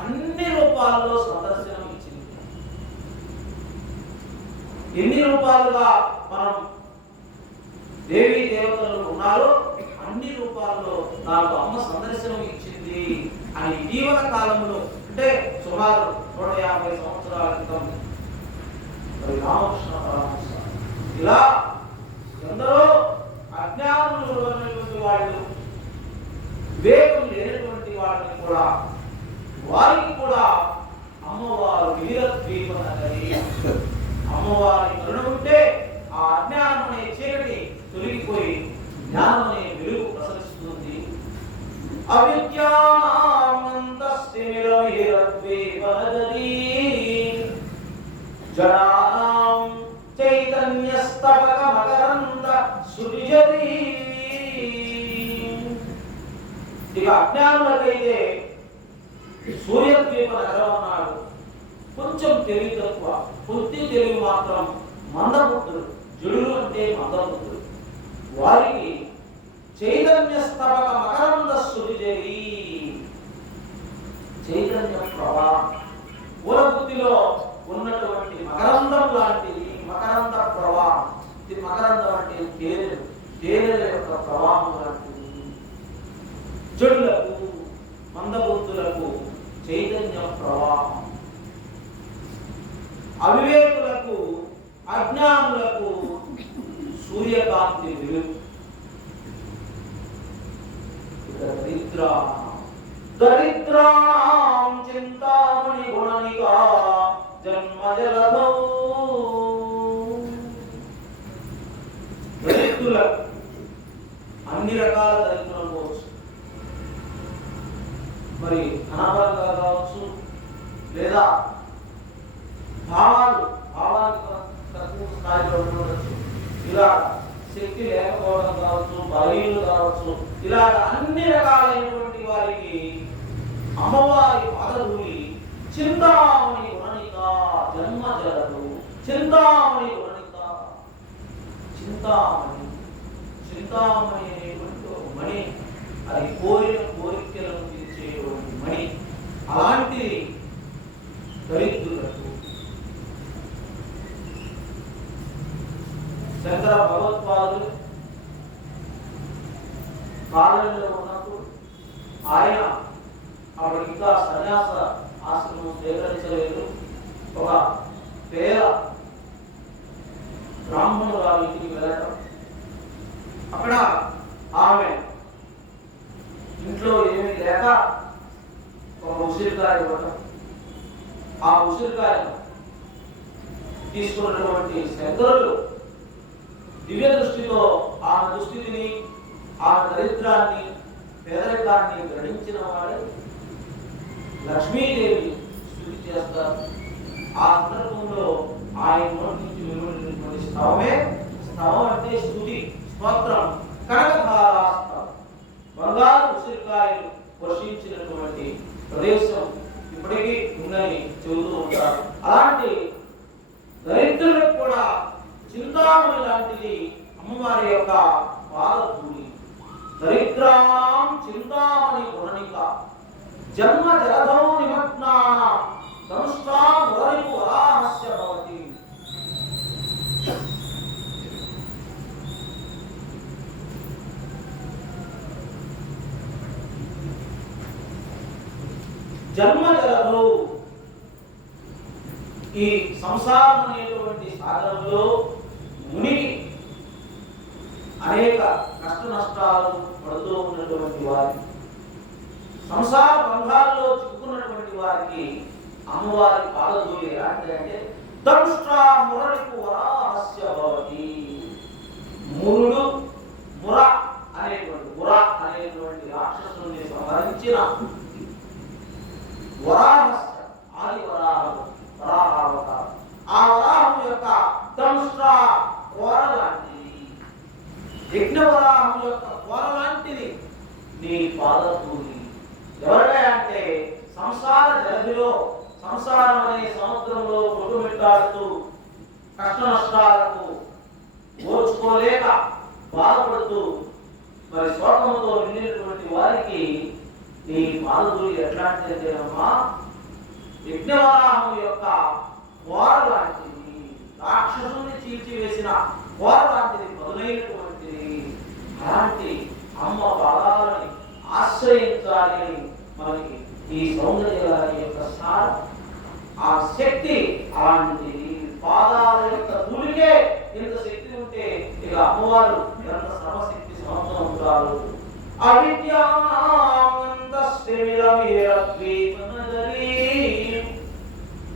అన్ని రూపాల్లో సందర్శనం ఇచ్చింది. ఎన్ని రూపాలుగా మనం దేవీ దేవతలు ఉన్నారో అన్ని రూపాల్లో నాకు అమ్మ సందర్శనం ఇచ్చింది అని ఇటీవల కాలంలో అంటే సుమారు 150 సంవత్సరాల క్రితం మరి రామకృష్ణ పరమహంస ఇలా ఎందరో అజ్ఞానులు ఉన్నటువంటి వాళ్ళు, వివేకం లేనటువంటి వాళ్ళని కూడా వారికి కూడా అమ్మవారు వివిధ ద్వీపం అన్నది అమ్మవారి కరుణ ఉంటే ఆ అజ్ఞానం అనే చీకటి తొలగిపోయి జ్ఞానం అనే వెలుగు ప్రసరిస్తుంది. జనానాం చైతన్యస్తవక మకరంద సురిజరీ. ఇక అజ్ఞానులకైతే సూర్యద్వీప నగరం అన్నాడు. కొంచెం తెలివి తక్కువ, కొద్ది తెలివి మాత్రం మందబుద్ధులు, జడులు అంటే మందబుద్ధులు, వారికి చైతన్య స్తవక మకరంద సురిజరీ, చైతన్య ప్రవాహం పూల బుద్ధిలో ఉన్నటువంటి మకరందం లాంటిది, మకరంద ప్రవాహం. ఇది మకరందం అంటే తేనెలు, తేనెల యొక్క ప్రవాహం లాంటిది. జడులకు మందబుద్ధులకు చైతన్య ప్రవాహం, అవివేకులకు అజ్ఞానులకు సూర్యకాంతి వెలుగు. దరిద్రాం చింతామణి గుణనికా జన్మజలధౌ. దరిద్రులకు అన్ని రకాల దరిద్రులు పోవచ్చు, మరి ధనపరంగా కావచ్చు, లేదా భావానికి తక్కువ స్థాయిలో ఉండవచ్చు, ఇలా శక్తి లేకపోవడం కావచ్చు, బలీలు కావచ్చు, ఇలా అన్ని రకాలైనటువంటి వారికి అమ్మవారి పాదధూళి చింతామణి గుణనిక జన్మ జలదు. చింతామణి గుణనిక, చింతామణి, చింతామణి అనేటువంటి ఒక మణి, అది కోరిన కోరికలను తీర్చేటువంటి మణి. అలాంటి దరిద్రులకు శంకర భగవత్పాదులు కాలంలో ఉన్నప్పుడు ఆయన అప్పటికి ఇంకా సన్యాస ఆశ్రమం స్వీకరించలేదు. ఒక పేద బ్రాహ్మణురాలు ఇంటికి వెళ్ళటం, అక్కడ ఆమె ఇంట్లో ఏమీ లేక ఒక ఉసిరికాయ ఇవ్వటం, ఆ ఉసిరికాయను తీసుకున్నటువంటి శంకరులు దివ్య దృష్టితో ఆమె దుస్థితిని, ఆమె దరిద్రాన్ని, పేదరికాన్ని గ్రహించిన వాడే లక్ష్మీదేవి స్తుతి చేస్తారు. ఆ సందర్భంలో ఆయన నోటి నుంచి వెలువడినటువంటి స్తవమే, స్తవం అంటే స్తుతి, స్తోత్రం, కనకధారాస్తవం, బంగారు ఉసిరికాయలు వర్షించినటువంటి ప్రదేశం ఇప్పటికీ ఉందని చెబుతూ ఉంటారు. అలాంటి దరిద్రులకు కూడా చింతామణి లాంటిది అమ్మవారి యొక్క పాదధూళి. దరిద్రాం చింతామణి గుణనిక జన్మ జలధౌ నిమగ్నానాం ధనుష్ఠా మురరిపు వరాహస్య భవతి. జన్మ జలధౌ, ఈ సంసారం అనేటువంటి సాగరంలో మునిగి అనేక కష్ట నష్టాలు పడుతూ ఉన్నటువంటి వారి, సంసార బంధాల్లో చిక్కుకున్నటువంటి వారికి అమ్మవారి పాదధూళి ఎలాంటిదంటే దంష్ట్రా మురళికు వరాహస్య భవతి. మురుడు ముర అనేటువంటి రాక్షసుని సంహరించిన వరాహస్య ఆది వరాహం, వరాహావతారం. ఆ వరాహం యొక్క దంష్ట్రా కోర లాంటిది, యజ్ఞవరాహం యొక్క కోర లాంటిది నీ పాదధూళి. ఎవరిడే అంటే సంసార జలధిలో, సంసారం అనే సముద్రంలో కొట్టుమిట్టాడుతూ కష్ట నష్టాలకు ఓర్చుకోలేక బాధపడుతూ మరి శోకముతో నిండినటువంటి వారికి నీ పాదధూళి ఎట్లాంటిదంటే అమ్మా యజ్ఞవరాహం యొక్క కోర లాంటిది, రాక్షసుని పోరాటిది మొదలైనటువంటిది. అలాంటి అమ్మ పాదాలని ఆశ్రయించాలి మనకి ఈ సౌందర్య యొక్క సారం. ఆ శక్తి అలాంటిది. పాదాల యొక్క ధూళికే ఇంత శక్తి ఉంటే ఇక అమ్మవారు ఎంత సర్వశక్తి సమర్థవంతురాలు.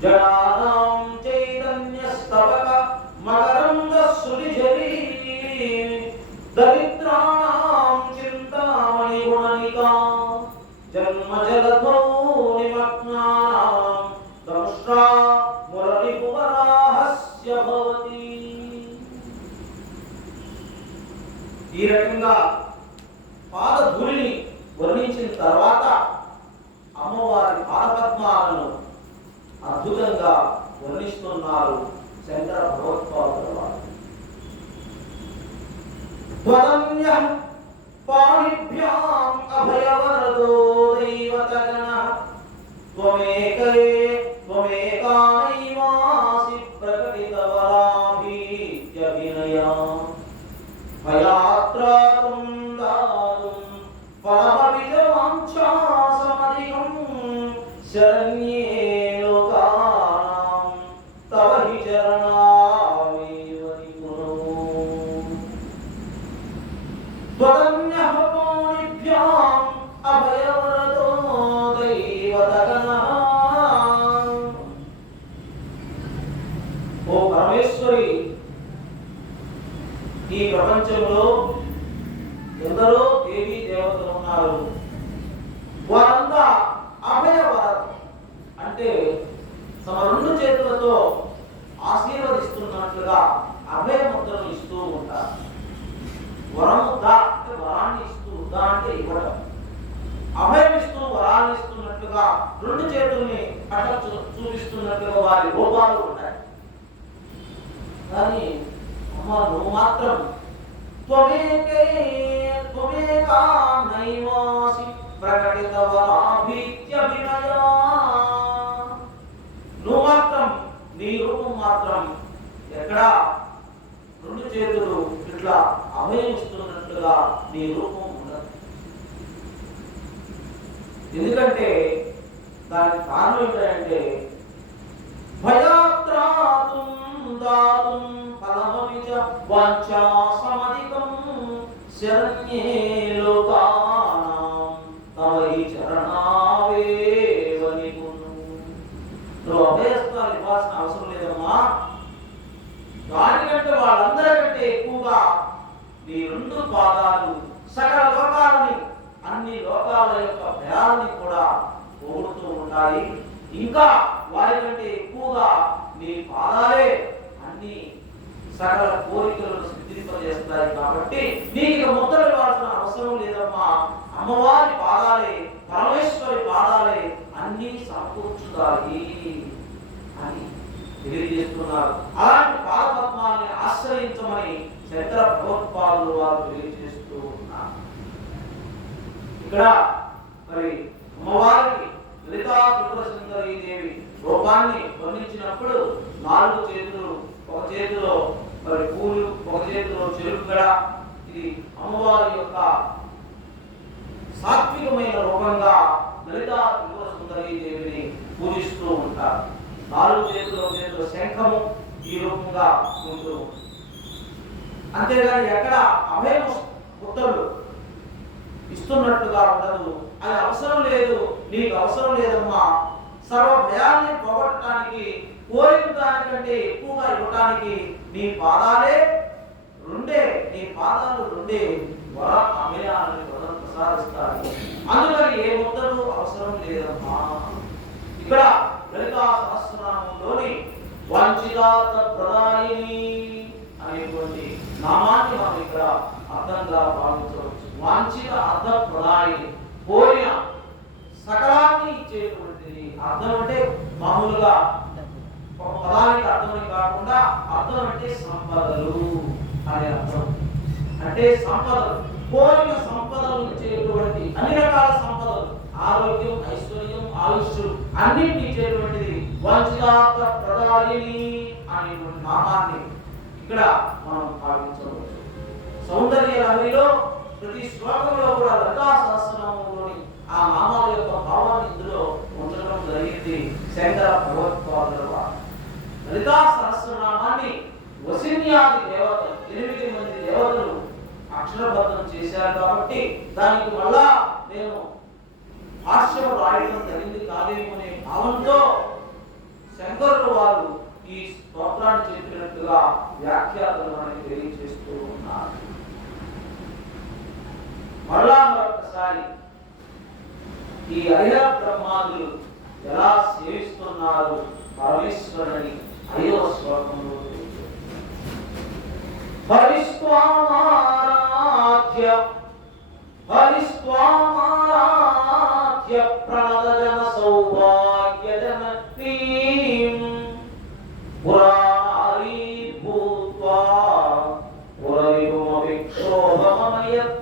జనానాం చైతన్యస్తవక మకరంద సురిజరీ దరిద్రాణాం చింతామణి గుణనికా జన్మ జలధో నిమగ్నానాం దంష్ట్రా మురళి భువనాహస్య భవతి. ఈ రకంగా పాదధూళిని వర్ణించిన తర్వాత అమ్మవారి పాదపద్మాలను అద్భుతంగా వర్ణిస్తున్నారు శంకర భగవత్పాదుల వారు. త్వదన్యః పాణిభ్యాం అభయవరదో దైవతగణః త్వమేకానైవాసి ప్రకటితవరాభీత్యభినయా భయాత్రాతుం దాతుం ఫలమవిజవాంఛాసమధికం శరణ్యే లోకానాం తవ హి చరణావేవ నిపుణో. త్వదన్యః పాణిభ్యాం అభయవరదో దైవతగణః. ఓ పరమేశ్వరి, ఈ ప్రపంచంలో ఎందరో దేవీ దేవతలు ఉన్నారు. వారంతా అభయవరం అంటే తమ రెండు చేతులతో ఆశీర్వదిస్తున్నట్లుగా అభయ ముద్రను ఇస్తూ ఉంటారు. వరము దా అంటే వరాన్ని ఇస్తూ, దా అంటే ఇవ్వడం. అభయం ఇస్తూ వరాన్ని ఇస్తున్నట్లుగా రెండు చేతుల్ని అట్లా చూపిస్తున్నట్లుగా వారి రూపాలు ఉంటాయి. కానీ అమ్మ నువ్వు మాత్రం త్వమేకానైవాసి ప్రకటితవరాభీత్యభినయా. నువ్వు మాత్రం నీ రూపం మాత్రం ఎక్కడ రెండు చేతులు ఇట్లా అభయమిస్తున్నట్లుగా నీ రూపం ఉండదు. ఎందుకంటే దానికి కారణం ఏంటంటే భయాత్రాతుం దాతుం ఫలమవిజ వాంఛాసమధికం శరణ్యే లోకానాం తవ హి చరణావేవ నిపుణో. నువ్వు అభయస్థాలు ఇవ్వాల్సిన అవసరం లేదమ్మా. వాటికంటే వాళ్ళందరికంటే ఎక్కువగా నీ రెండు పాదాలు సకల లోకాలని, అన్ని లోకాల యొక్క భయాలని కూడా పోగొడుతూ ఉంటాయి. ఇంకా వారికంటే ఎక్కువగా నీ పాదాలే అన్ని సకల కోరికలను సిద్ధింపజేస్తాయి. కాబట్టి నీకు ముద్ర ఇవ్వాల్సిన అవసరం లేదమ్మా. అమ్మవారి పాదాలే, పరమేశ్వరి పాదాలే అన్ని సమకూర్చుతాయి అని తెలియజేస్తున్నారు. అలాంటి పాదపద్మాన్ని ఆశ్రయించమని శంకర భగవత్పాదులు వారు తెలియజేస్తూ ఉన్నారు. ఇక్కడ మరి అమ్మవారికి లలితా త్రిపుర సుందరీ దేవి రూపాన్ని వర్ణించినప్పుడు నాలుగు చేతులు, ఒక చేతిలో మరి పూలు, ఒక చేతిలో చెరుకుగడ, ఇది అమ్మవారి యొక్క సాత్వికమైన రూపంగా లలితా త్రిపుర సుందరీ దేవిని పూజిస్తూ ఉంటారు. నాలుగు చేతులు, ఒక చేతిలో శంఖము ఈ రూపంగా ఉంటూ. అంతేగాని ఎక్కడ అభయం ఉత్తరుడు ఇస్తున్నట్టుగా ఉండదు. అది అవసరం లేదు, నీకు అవసరం లేదమ్మా. సర్వ భయాన్ని పోగొట్టడానికి, కోరిన దానికంటే ఎక్కువగా ఇవ్వటానికి నీ పాదాలే రెండే, నీ పాదాలు రెండే వర అభయాన్ని ప్రసాదిస్తాయి. అందుకని ఏ ముద్దలు అవసరం లేదమ్మా. ఇక్కడ లలితా సహస్రనామంలోని వాంఛితార్థ ప్రదాయిని అనేటువంటి నామాన్ని మనం ఇక్కడ అర్థంగా భావించవచ్చు. వాంఛిత అర్థ ప్రదాయిని, కోరిన సకలాన్ని ఇచ్చేటువంటిది. అర్థం అంటే మామూలుగా ఒక పదానికి అర్థమని కాకుండా అర్థం అంటే సంపదలు అనే అర్థం. అంటే సంపదలు, కోరిన సంపదలు ఇచ్చేటువంటి అన్ని రకాల సంపదలు, ఆరోగ్యం, ఐశ్వర్యం, ఆయుష్ అన్నింటినీ ఇచ్చేటువంటిది వాంఛితార్థ ప్రదాయిని అనేటువంటి నామాన్ని ఇక్కడ మనం భావించవచ్చు. సౌందర్య లహరిలో ప్రతి శ్లోకంలో కూడా లలితా సహస్రనామంలోని ఆ నామాల యొక్క భావాన్ని ఇందులో ఉంచడం జరిగింది. శంకర భగవత్పాదుల వారు లలితా సహస్రనామాన్ని వసిన్యాది దేవతలు 8 మంది దేవతలు అక్షరబద్ధం చేశారు కాబట్టి దానికి మళ్ళా నేను భాష్యం రాయడం జరిగింది కాదేమో అనే భావంతో శంకరులు వారు ఈ స్తోత్రాన్ని చెప్పినట్టుగా వ్యాఖ్యాతలు మనకి తెలియజేస్తూ ఉన్నారు. మరలా మరొకసారి ఈ హరిహర బ్రహ్మాదులు ఎలా సేవిస్తున్నారు పరమేశ్వరుని 5వ శ్లోకంలో హరిస్వామారాధ్య ప్రణదజన సౌభాగ్యజననీం పురారీ భూత్వా పురవిభుమవిక్షోభమయత్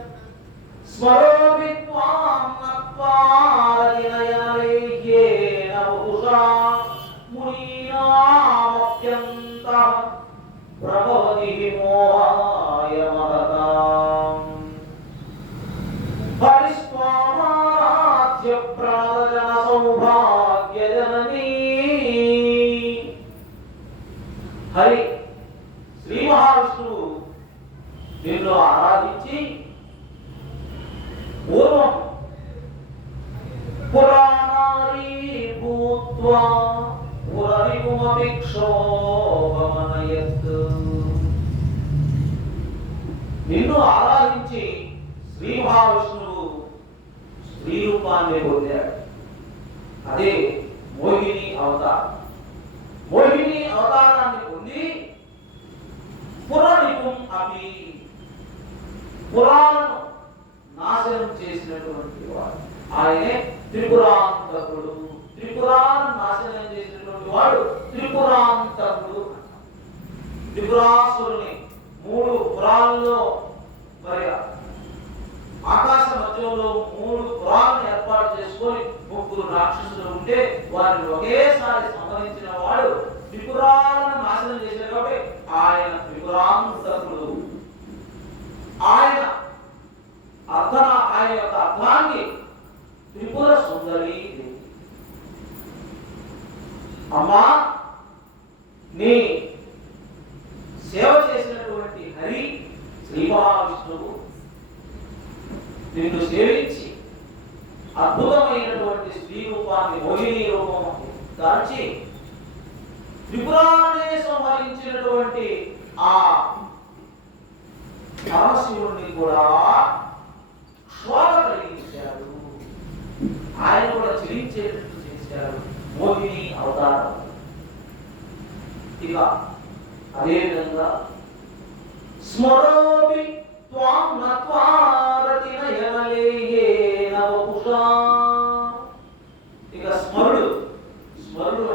స్మరోమి త్వాం నత్వారినయనలేహ్యేన వపుషా మునీనామప్యంతః ప్రభవతి మోహాయ మహతాం. హరిస్వామారాధ్య ప్రణదజన సౌభాగ్యజననీ. హరి శ్రీ మహావిష్ణువు నిన్ను ఆరాధించి పూర్వం పురాణారీ భూత్వా పురవిభుమవిక్షోభమనయత్. నిన్ను ఆరాధించి శ్రీ మహావిష్ణువు స్త్రీ రూపాన్ని పొందాడు. అదే మోహిని అవతారం. మోహిని అవతారాన్ని పొంది పురవిభుం అపి పురాలను నాశనం చేసినటువంటి వాడు ఆయనే త్రిపురాంతకుడు. త్రిపురాలను నాశనం చేసినటువంటి వాడు త్రిపురాంతకుడు. త్రిపురాసురుని 3 పురాల్లో మరి ఆకాశ మధ్యంలో 3 పురాలను ఏర్పాటు చేసుకొని 3 రాక్షసులు ఉంటే వారిని ఒకేసారి సంహరించిన వాడు త్రిపురాలను నాశనం చేశాడు కాబట్టి ఆయన త్రిపురాంతకుడు. ఆయన యొక్క అర్థాన్ని త్రిపుర సుందరి. అమ్మా, నీ సేవ చేసినటువంటి హరి శ్రీ మహావిష్ణువు నిన్ను సేవించి అద్భుతమైనటువంటి స్త్రీ రూపాన్ని మోహిని రూపం దాల్చి త్రిపురాన్ని సంహరించినటువంటి ఆ పరమశివుణ్ణి కూడా క్షోభ కలిగించాడు. ఆయన కూడా చెలించేటట్టు చేశాడు మోహిని అవతారం. ఇక అదే విధంగా స్మరోపి త్వాం నత్వారతి నయనలేహేన వపుషా. ఇక స్మరుడు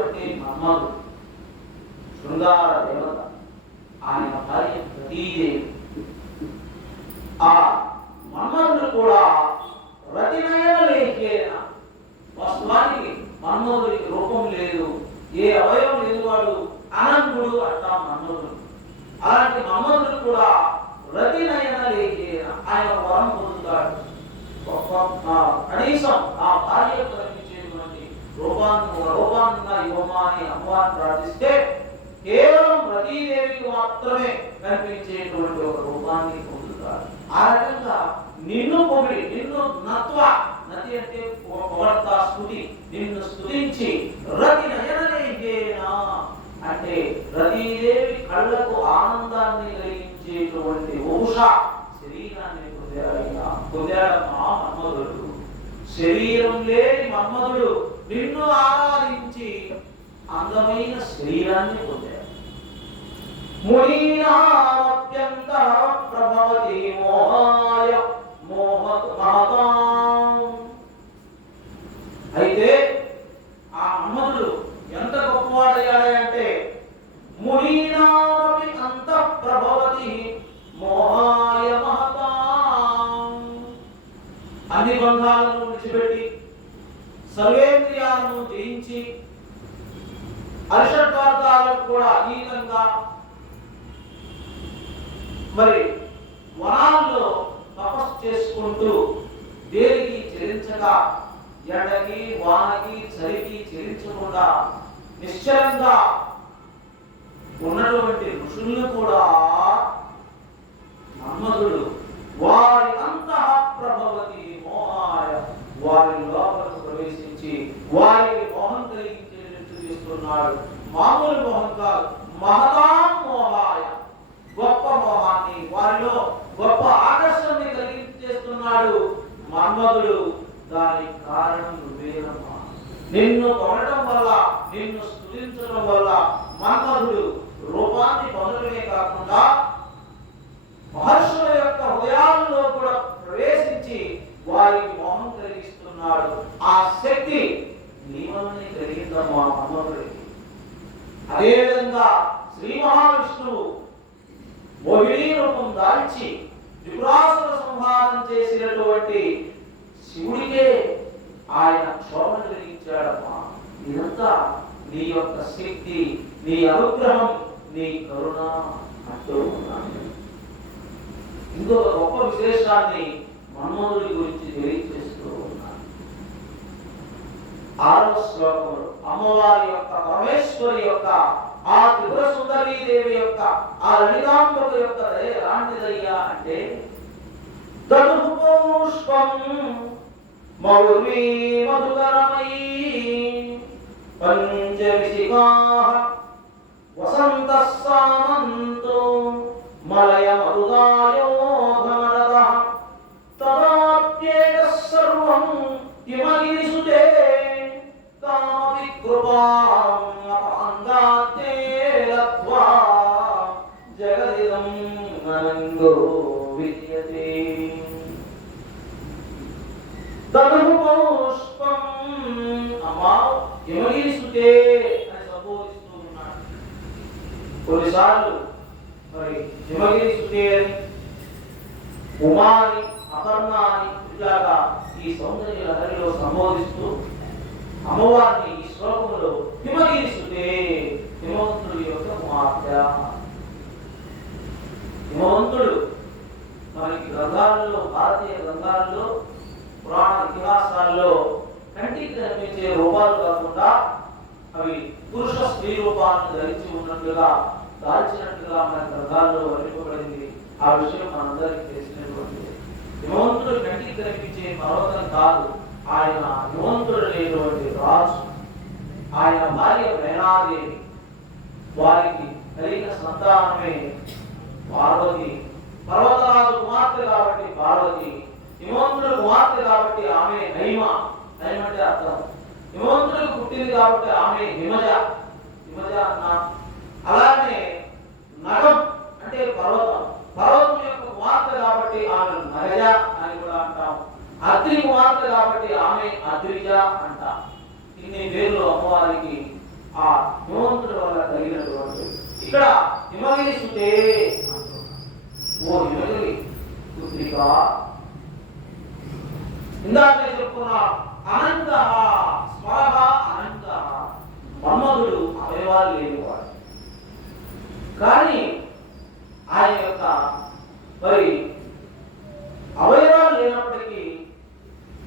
అంటే మన్మధుడు, శృంగార దేవత. ఆయన భార్య రతీదేవి. ఆ మన్మధుడు కూడా రతినయనలేహేన. వాస్తవానికి మన్మధుడికి రూపం లేదు, ఏ అవయవం లేదు, వాడు అనంతుడు అంటాం మన్మధుడు. అలాంటి మన్మధుడు కూడా రతినయనలేహేన ఆయన వరం పొందుతాడు. కనీసం ఆ భార్య కనిపించేటువంటి రూపాన్ని ఇవ్వమని అమ్మవారిని ప్రార్థిస్తే కేవలం రతీదేవికి మాత్రమే కనిపించేటువంటి ఒక రూపాన్ని పొందుతాడు. ఆ రకంగా నిన్ను పొగిడి, నిన్ను నతి అంటే పొగడ్తా, స్తుతి, నిన్ను స్తుతించి రతి నయనలేహేన అంటే రతీదేవి కళ్ళకు ఆనందాన్ని కలిగించేటువంటి ఉష శరీరాన్ని పొందాడు మన్మధుడు. శరీరం లేని మన్మధుడు నిన్ను ఆరాధించి అందమైన శరీరాన్ని పొందాడు. మునీనామప్యంత ప్రభవతి మోహాయ మహతాం. అయితే ఆ మన్మధుడు ఎంత గొప్పవాడయ్యాడంటే మునీనామపి అంత ప్రభవతి మోహాయ మహతాం. అన్ని బంధాలను విడిచిపెట్టి సర్వేంద్రియాలను జయించి అరిషడ్వర్గాలకు కూడా అతీతంగా మరి వనాల్లో తపస్సు చేసుకుంటూ దేనికి చెల్లించక, ఎండకి వానకి చలికి చెల్లించకుండా నిశ్చలంగా ఉన్నటువంటి ఋషుల్ని కూడా మన్మధుడు వారి అంతః ప్రభవతి మోహాయ వారి లోపలకు ప్రవేశించి వారికి మోహం కలిగించేటట్టు చేస్తున్నాడు. మామూలు మోహం కాదు, మహతాం మోహాయ గొప్ప మోహాన్ని, వారిలో గొప్ప ఆకర్షణని కలిగించేస్తున్నాడు మన్మధుడు. దానికి కారణం నువ్వేనమ్మా. నిన్ను కొనడం వల్ల, నిన్ను స్తుతించడం వల్ల మన్మధుడు రూపాన్ని పొందడమే కాకుండా మహర్షుల యొక్క హృదయాల్లో కూడా ప్రవేశించి వారికి మోహం కలిగిస్తున్నాడు. ఆ శక్తి నీ వల్లనే కలిగిందమ్మా మన్మధుడికి. అదేవిధంగా శ్రీ మహావిష్ణువు మోహిని రూపం దాల్చి త్రిపురాసుర సంహారం చేసినటువంటి శివుడికే ఆయన క్షోభ కలిగించాడమ్మా. ఇదంతా నీ యొక్క శక్తి, నీ అనుగ్రహం, నీ కరుణ అంటూ ఉన్నాను. ఇంకొక గొప్ప విశేషాన్ని మన్మధుడి గురించి తెలియజేస్తూ ఉన్నాను. 6వ శ్లోకంలో అమ్మవారి యొక్క పరమేశ్వరి యొక్క ఆ త్రిపుర సుందరీ దేవి యొక్క ఆ లలితాంబకు యొక్క దయ ఎలాంటిదయ్యా అంటే తను పుష్పం మౌర్వీ మధుకరమయీ పంచవిశిఖాః వసంతః సామంతో మలయ మరుదాయో ధనరథః తదాప్యేకః సర్వం హిమగిరిసుతే తామపి కృపాం అపాంగాతే లబ్ధ్వా జగదిదం అనంగో విద్యతే. తను పుష్పం అమ్మా హిమగిరిసుతే అని సంబోధిస్తూ ఉన్నాడు. కొన్నిసార్లు మరి హిమగిరిసుతే అని, ఉమాని, అపర్ణ అని ఇట్లాగా ఈ సౌందర్య లహరిలో సంబోధిస్తూ అమ్మవారిని ఈ శ్లోకంలో హిమగిరిసుతే, హిమవంతుడి యొక్క కుమార్తె. హిమవంతుడు మనకి గ్రంథాలలో, భారతీయ గ్రంథాలలో, పురాణ ఇతిహాసాల్లో కంటికి కనిపించే రూపాలు కాకుండా అవి పురుష స్త్రీ రూపాలను ధరించి ఉన్నట్లుగా, దాల్చినట్లుగా మన గ్రంథాల్లో వర్ణింపబడింది. ఆ విషయం మనందరికీ తెలిసినటువంటిది. హిమవంతుడు కంటికి కనిపించే పర్వతం కాదు, ఆయన హిమవంతుడు అనేటువంటి రాజు. ఆయన భార్య మేనాదేవి, వారికి కలిగిన సంతానమే పార్వతి. పర్వతరాజు కుమార్తె కాబట్టి పార్వతి, హిమవంతుడు కుమార్తె కాబట్టి ఆమె హైమ. హైమ అంటే అర్థం. హిమవంతుడికి పుట్టింది కాబట్టి ఆమె హిమజ, హిమజ అన్న. అలానే నగం అంటే పర్వతం, పర్వతం యొక్క కుమార్తె కాబట్టి ఆమె నగజ అని కూడా అంటాం. అద్రి కుమార్తె కాబట్టి ఆమె అద్రిజ అంటాం. ఇన్ని పేర్లు అమ్మవారికి ఆ హిమవంతుడి వల్ల కలిగినటువంటి. ఇక్కడ హిమగిరి సుతే, ఓ హిమగిరి పుత్రిక, ఇందాక చెప్పుకున్న అనంత స్మరహ అనంత, మన్మధుడు అవయవాలు లేనివాడు. కానీ ఆయన యొక్క మరి అవయవాలు లేనప్పటికీ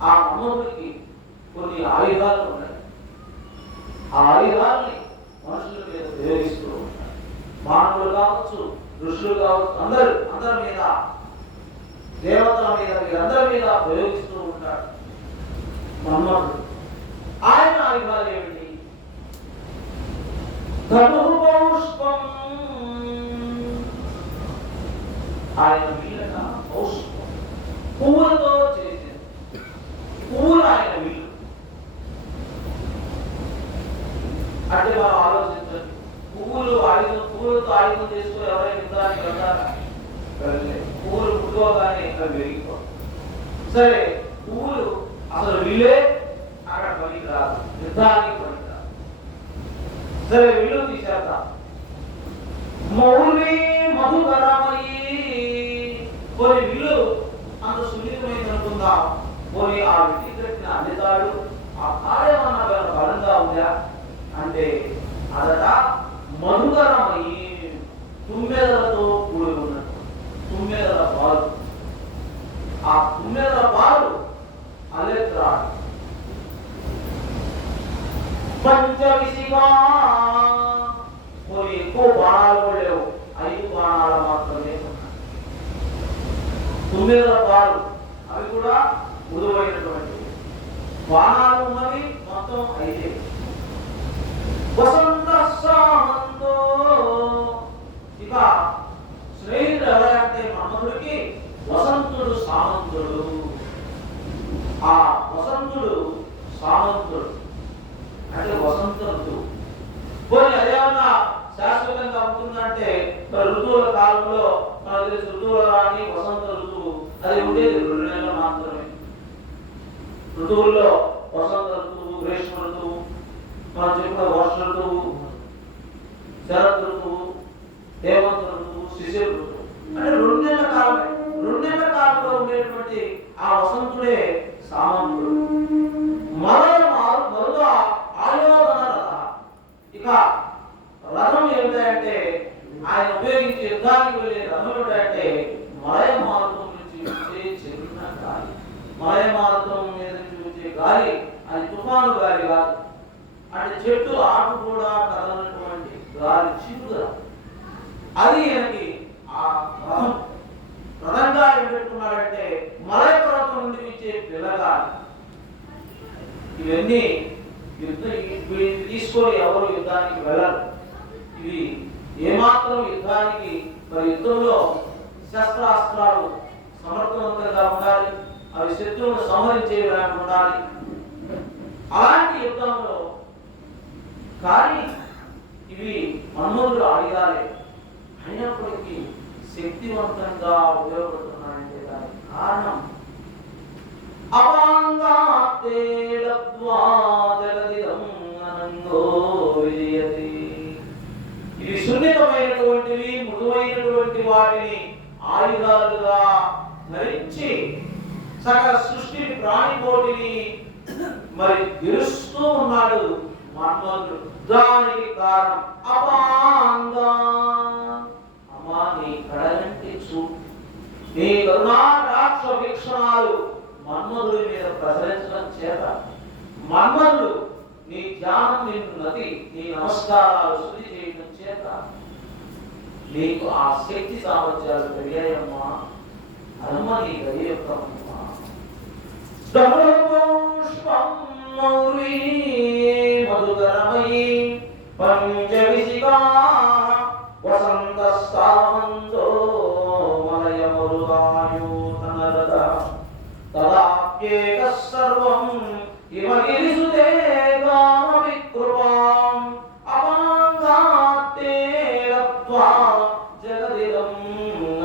ఆ మన్మధుడికి కొన్ని ఆయుధాలు ఉన్నాయి. ఆ ఆయుధాలని మనుషుల మీద ప్రయోగిస్తూ ఉంటారు. మానవులు కావచ్చు, ఋషులు కావచ్చు, అందరి మీద, దేవతల మీద, వీరందరి మీద ప్రయోగిస్తూ ఉంటాడు మన్మధుడు. ఆయన ఆయుధాలు ఏమిటి? ధనుర్పుష్పం. ఆయన వీళ్ళ పౌష్పం, పువ్వులతో చేసింది. పువ్వులు ఆయన వీళ్ళు. అంటే మనం ఆలోచించండి, పువ్వులతో ఆయుధం చేసుకుని ఎవరైనా యుద్ధానికి వెళ్తారా? పువ్వులు పుట్టుకోగానే అవి పెరిగిపో. సరే, పువ్వులు అసలు వీళ్ళే అక్కడ పనికి రాదు, యుద్ధానికి పనికి రాదు. సరే, వీళ్ళు తీసేద్దాం. మౌర్వీ మధుకరమయీ, కొన్ని వీళ్ళు అంత సున్నితమైంది అనుకుందాం. పోనీ ఆ వ్యక్తి కట్టిన అన్నితాడు, ఆ తాడేమన్నా బలంగా ఉందా అంటే అదట మధుకరమయ్యి, తుమ్మెదలతో కూడి ఉన్నట్టు. తుమ్మెదల పాలు అవి కూడా మృదువైనటువంటివి. బాణాలు ఉన్నవి మొత్తం 5. వసంత సామంతో, ఇక స్నేహితుడు ఎవరంటే మన్మధుడికి వసంతుడు సామంతుడు. ఆ వసంతుడు సామంతుడు అంటే వసంత ఋతువు. పోనీ అదేమన్నా శాశ్వతంగా ఉంటుందంటే ఋతువుల కాలంలో మనకు తెలిసి ఋతువుల రాని వసంత ఋతువు అది ఉండేది 2 నెలలు మాత్రమే. ఋతువుల్లో వసంత ఋతువు, గ్రీష్మ ఋతువు, మనం చెప్పిన వర్ష ఋతువు, శరత్ ఋతువు, హేమంత ఋతువు, శిశిర ఋతువు అంటే 2 నెలల కాలమే. 2 నెలల కాలంలో ఉండేటువంటి ఆ వసంతుడే సామంతుడు. మరుగా ఆయోధన రథ. ఇక రథం ఏమిటంటే ఆయన ఉపయోగించి యుద్ధానికి వెళ్ళే రథం ఏమిటంటే మలయ మార్గం నుంచి వచ్చే చిన్న గాలి. మలయ మార్గం మీద నుంచి వచ్చే గాలి అది తుఫాను గాలి కాదు. అంటే చెట్టు ఆకు కూడా కదలనటువంటి గాలి, చిరుగా. అది ఆయనకి ఆ రథం. రథంగా ఏం పెట్టుకున్నాడంటే మలయ పర్వతం నుండి వచ్చే పిల్లగాలి. ఇవన్నీ తీసుకొని ఎవరు యుద్ధానికి వెళ్ళరు. ఇవి ఏమాత్రం యుద్ధానికి యుద్ధంలో శస్త్రాస్త్రాలు సమర్థవంతంగా ఉండాలి. అవి శత్రువును సంహరించేలా ఉండాలి. అలాంటి యుద్ధంలో కానీ ఇవి మన్మధుడు ఆయుధాలే అయినప్పటికీ శక్తివంతంగా ఉపయోగపడుతున్నాయంటే దానికి కారణం అపాంగాతే లబ్ధ్వా జగదిదం అనంగో విజయతి. ఇవి సున్నితమైనటువంటివి, మృదువైనటువంటి వాటిని ఆయుధాలుగా ధరించి సకల సృష్టి ప్రాణికోటిని గెలుస్తూ ఉన్నాడు మన్మధుడు. దానికి కారణం అపాంగా. అమ్మా నీ కడగంటి చూపు, నీ కరుణాక్ష వీక్షణాలు మన్మధుడి మీద ప్రసరించడం చేత మన్మధుడు నీ ధ్యానం నిన్ను నది, నీ నమస్కారాలు శుద్ధి చేయడం చేత నీకు ఆ శక్తి సామర్థ్యాలు పెరిగాయమ్మా. అదమ్మ నీ దైవమ్మా. మధుకరమయీ పంచవిశిఖా వసంత సామంతో మలయమురుగాయూతనరద తదాప్యేక సర్వం హిమగిరిసుతే గామవికృపాం అపాంగాతే లబ్ధ్వా జగదిదం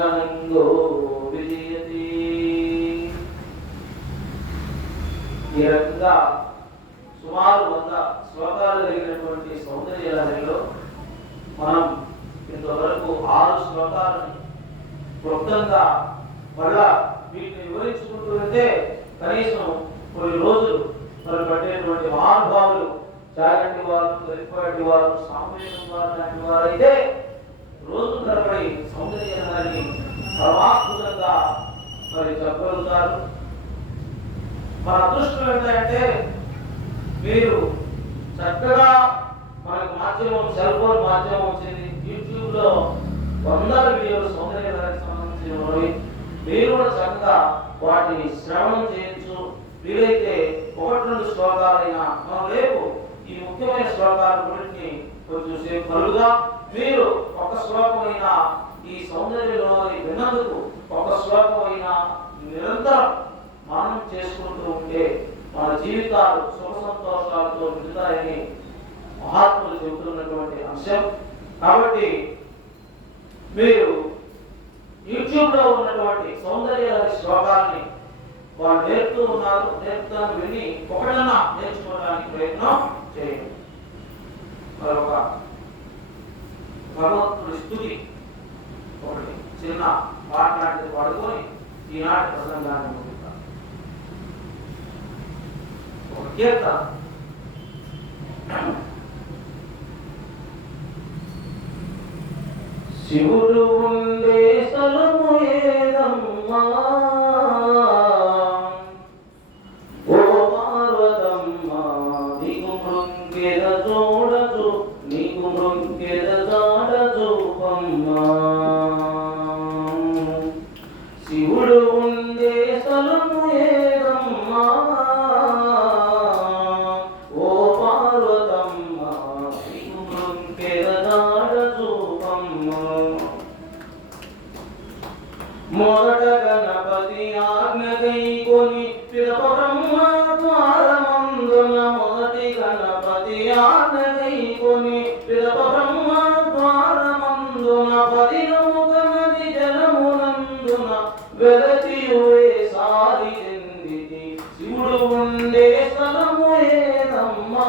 అనంగో విజయతి. ఈ రకంగా సుమారు 100 శ్లోకాలు కలిగినటువంటి సౌందర్యలహరిలో మనం ఇంతవరకు 6 శ్లోకాలను క్లుప్తంగా మళ్ళా వీటిని వివరించుకుంటూ వెళ్తే కనీసం కొన్ని రోజులు పట్టేటువంటి మహానుభావులు చాగంటి వారు, గరికపాటి వారు, సామవేదం వారు లాంటి వారు అయితే రోజు తరబడి సౌందర్యాన్ని పరమాద్భుతంగా చెప్పగలుగుతారు. మన అదృష్టం ఏంటంటే మీరు చక్కగా మనకు మాధ్యమం, సెల్ ఫోన్ మాధ్యమం వచ్చింది. యూట్యూబ్ లో 100 వీడియోలు సౌందర్యానికి సంబంధించినవి. మీరు కూడా చక్కగా వాటిని శ్రవణం చేయొచ్చు. వీలైతే 1-2 శ్లోకాలైనా మనం రేపు ఈ ముఖ్యమైన శ్లోకాలు గురించి కొంచెం సేపు కలుగుగా మీరు ఒక శ్లోకమైనా ఈ సౌందర్యంలో విన్నందుకు ఒక శ్లోకమైనా నిరంతరం మనం చేసుకుంటూ ఉంటే మన జీవితాలు సుఖ సంతోషాలతో నిండుతాయని మహాత్ములు చెబుతున్నటువంటి అంశం. కాబట్టి మీరు యూట్యూబ్ లో ఉన్నటువంటి సౌందర్య శ్లోకాలని వాళ్ళు నేర్పుతూ ఉన్నారు. నేర్పుతాను విని ఒకటన్నా నేర్చుకోవడానికి ప్రయత్నం చేయండి. మరొక భగవంతుడి స్తుతి ఒకటి చిన్న పాట లాంటిది పాడుకొని ఈనాటి ప్రసంగాన్ని ముగిస్తాం. ఒక కీర్తన. శివుడు ఉండే స్థలము ఏదమ్మా, ఓ పార్వతమ్మ, నీకు మృంకెద చూడచు, నీకు మృంకెద చాడ చూపమ్మా. శివుడు మొదట గణపతి ఆజ్ఞ కైకొని పిదప బ్రహ్మ ద్వారమందున మొదటి గణపతి ఆజ్ఞ కైకొని పిదప బ్రహ్మ ద్వారమందున పదిలముగ నది జలమునందున వెలచియువే సారి చెందితి శివుడు ఉండే స్థలము ఏదమ్మా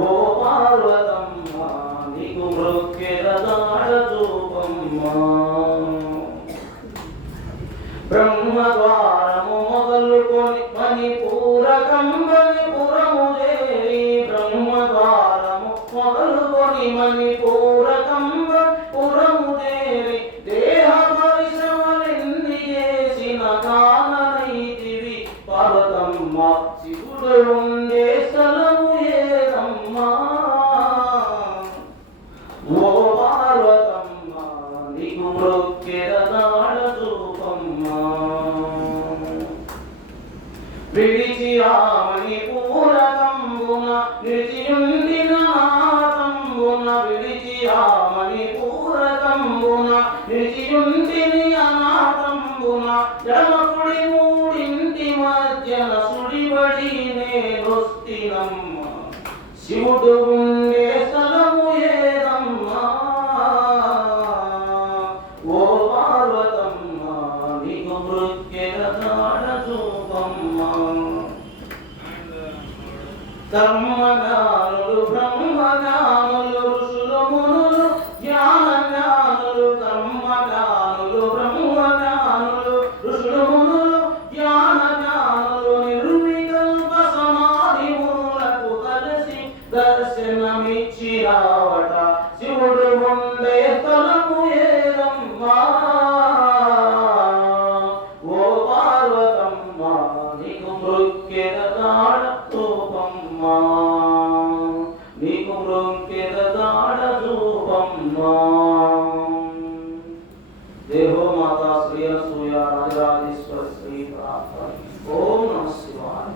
ఓ పార్వతమ్మ నీకు మృక్కెర దాడ చూపమ్మా బ్రహ్మద్వారము మొదలుకొని మణిపూరకము చేరి బ్రహ్మద్వారము మొదలుకొని మణిపూరకము చేరి దేహ పరిశ్రమలెన్ని చేసిన కాననైతివి పార్వతమ్మ శివుడు ఉండే స్థలము ఏదమ్మా ఓ పార్వతమ్మ నీకు మృక్కెర దాడ చూపమ్మా విడిచి ఆమని పూరకంబున నిలిచియుండిన నాదంబున విడిచి ఆమని పూరకంబున నిలిచియుండిని అనాథంబున జమకుడి మూడింటి మధ్యన సుడిబడి నేనొస్తినమ్మ శివుడు ఉండే స్థలము ఏదమ్మా ఓ పార్వతమ్మ నీకు మృక్కెర దాడ చూపమ్మా కర్మజ్ఞానులు బ్రహ్మజ్ఞానులు ఋషులు మునులు జ్ఞానజ్ఞానులు కర్మజ్ఞానులు బ్రహ్మజ్ఞానులు ఋషులు మునులు జ్ఞానజ్ఞానులు నిర్వికల్ప సమాధి మునులకు కలిసి దర్శనమిచ్చి రావట శివుడు ఉండే స్థలము ఏదమ్మా ఓ పార్వతమ్మ నీకు మృక్కెర దాడ చూపమ్మా నీకు మృక్కెర దాడ చూపమ్మా దేవో మాతా శ్రీ అనసూయ రాజరాజేశ్వర శ్రీ ప్రార్థన ఓం నమః శివాయ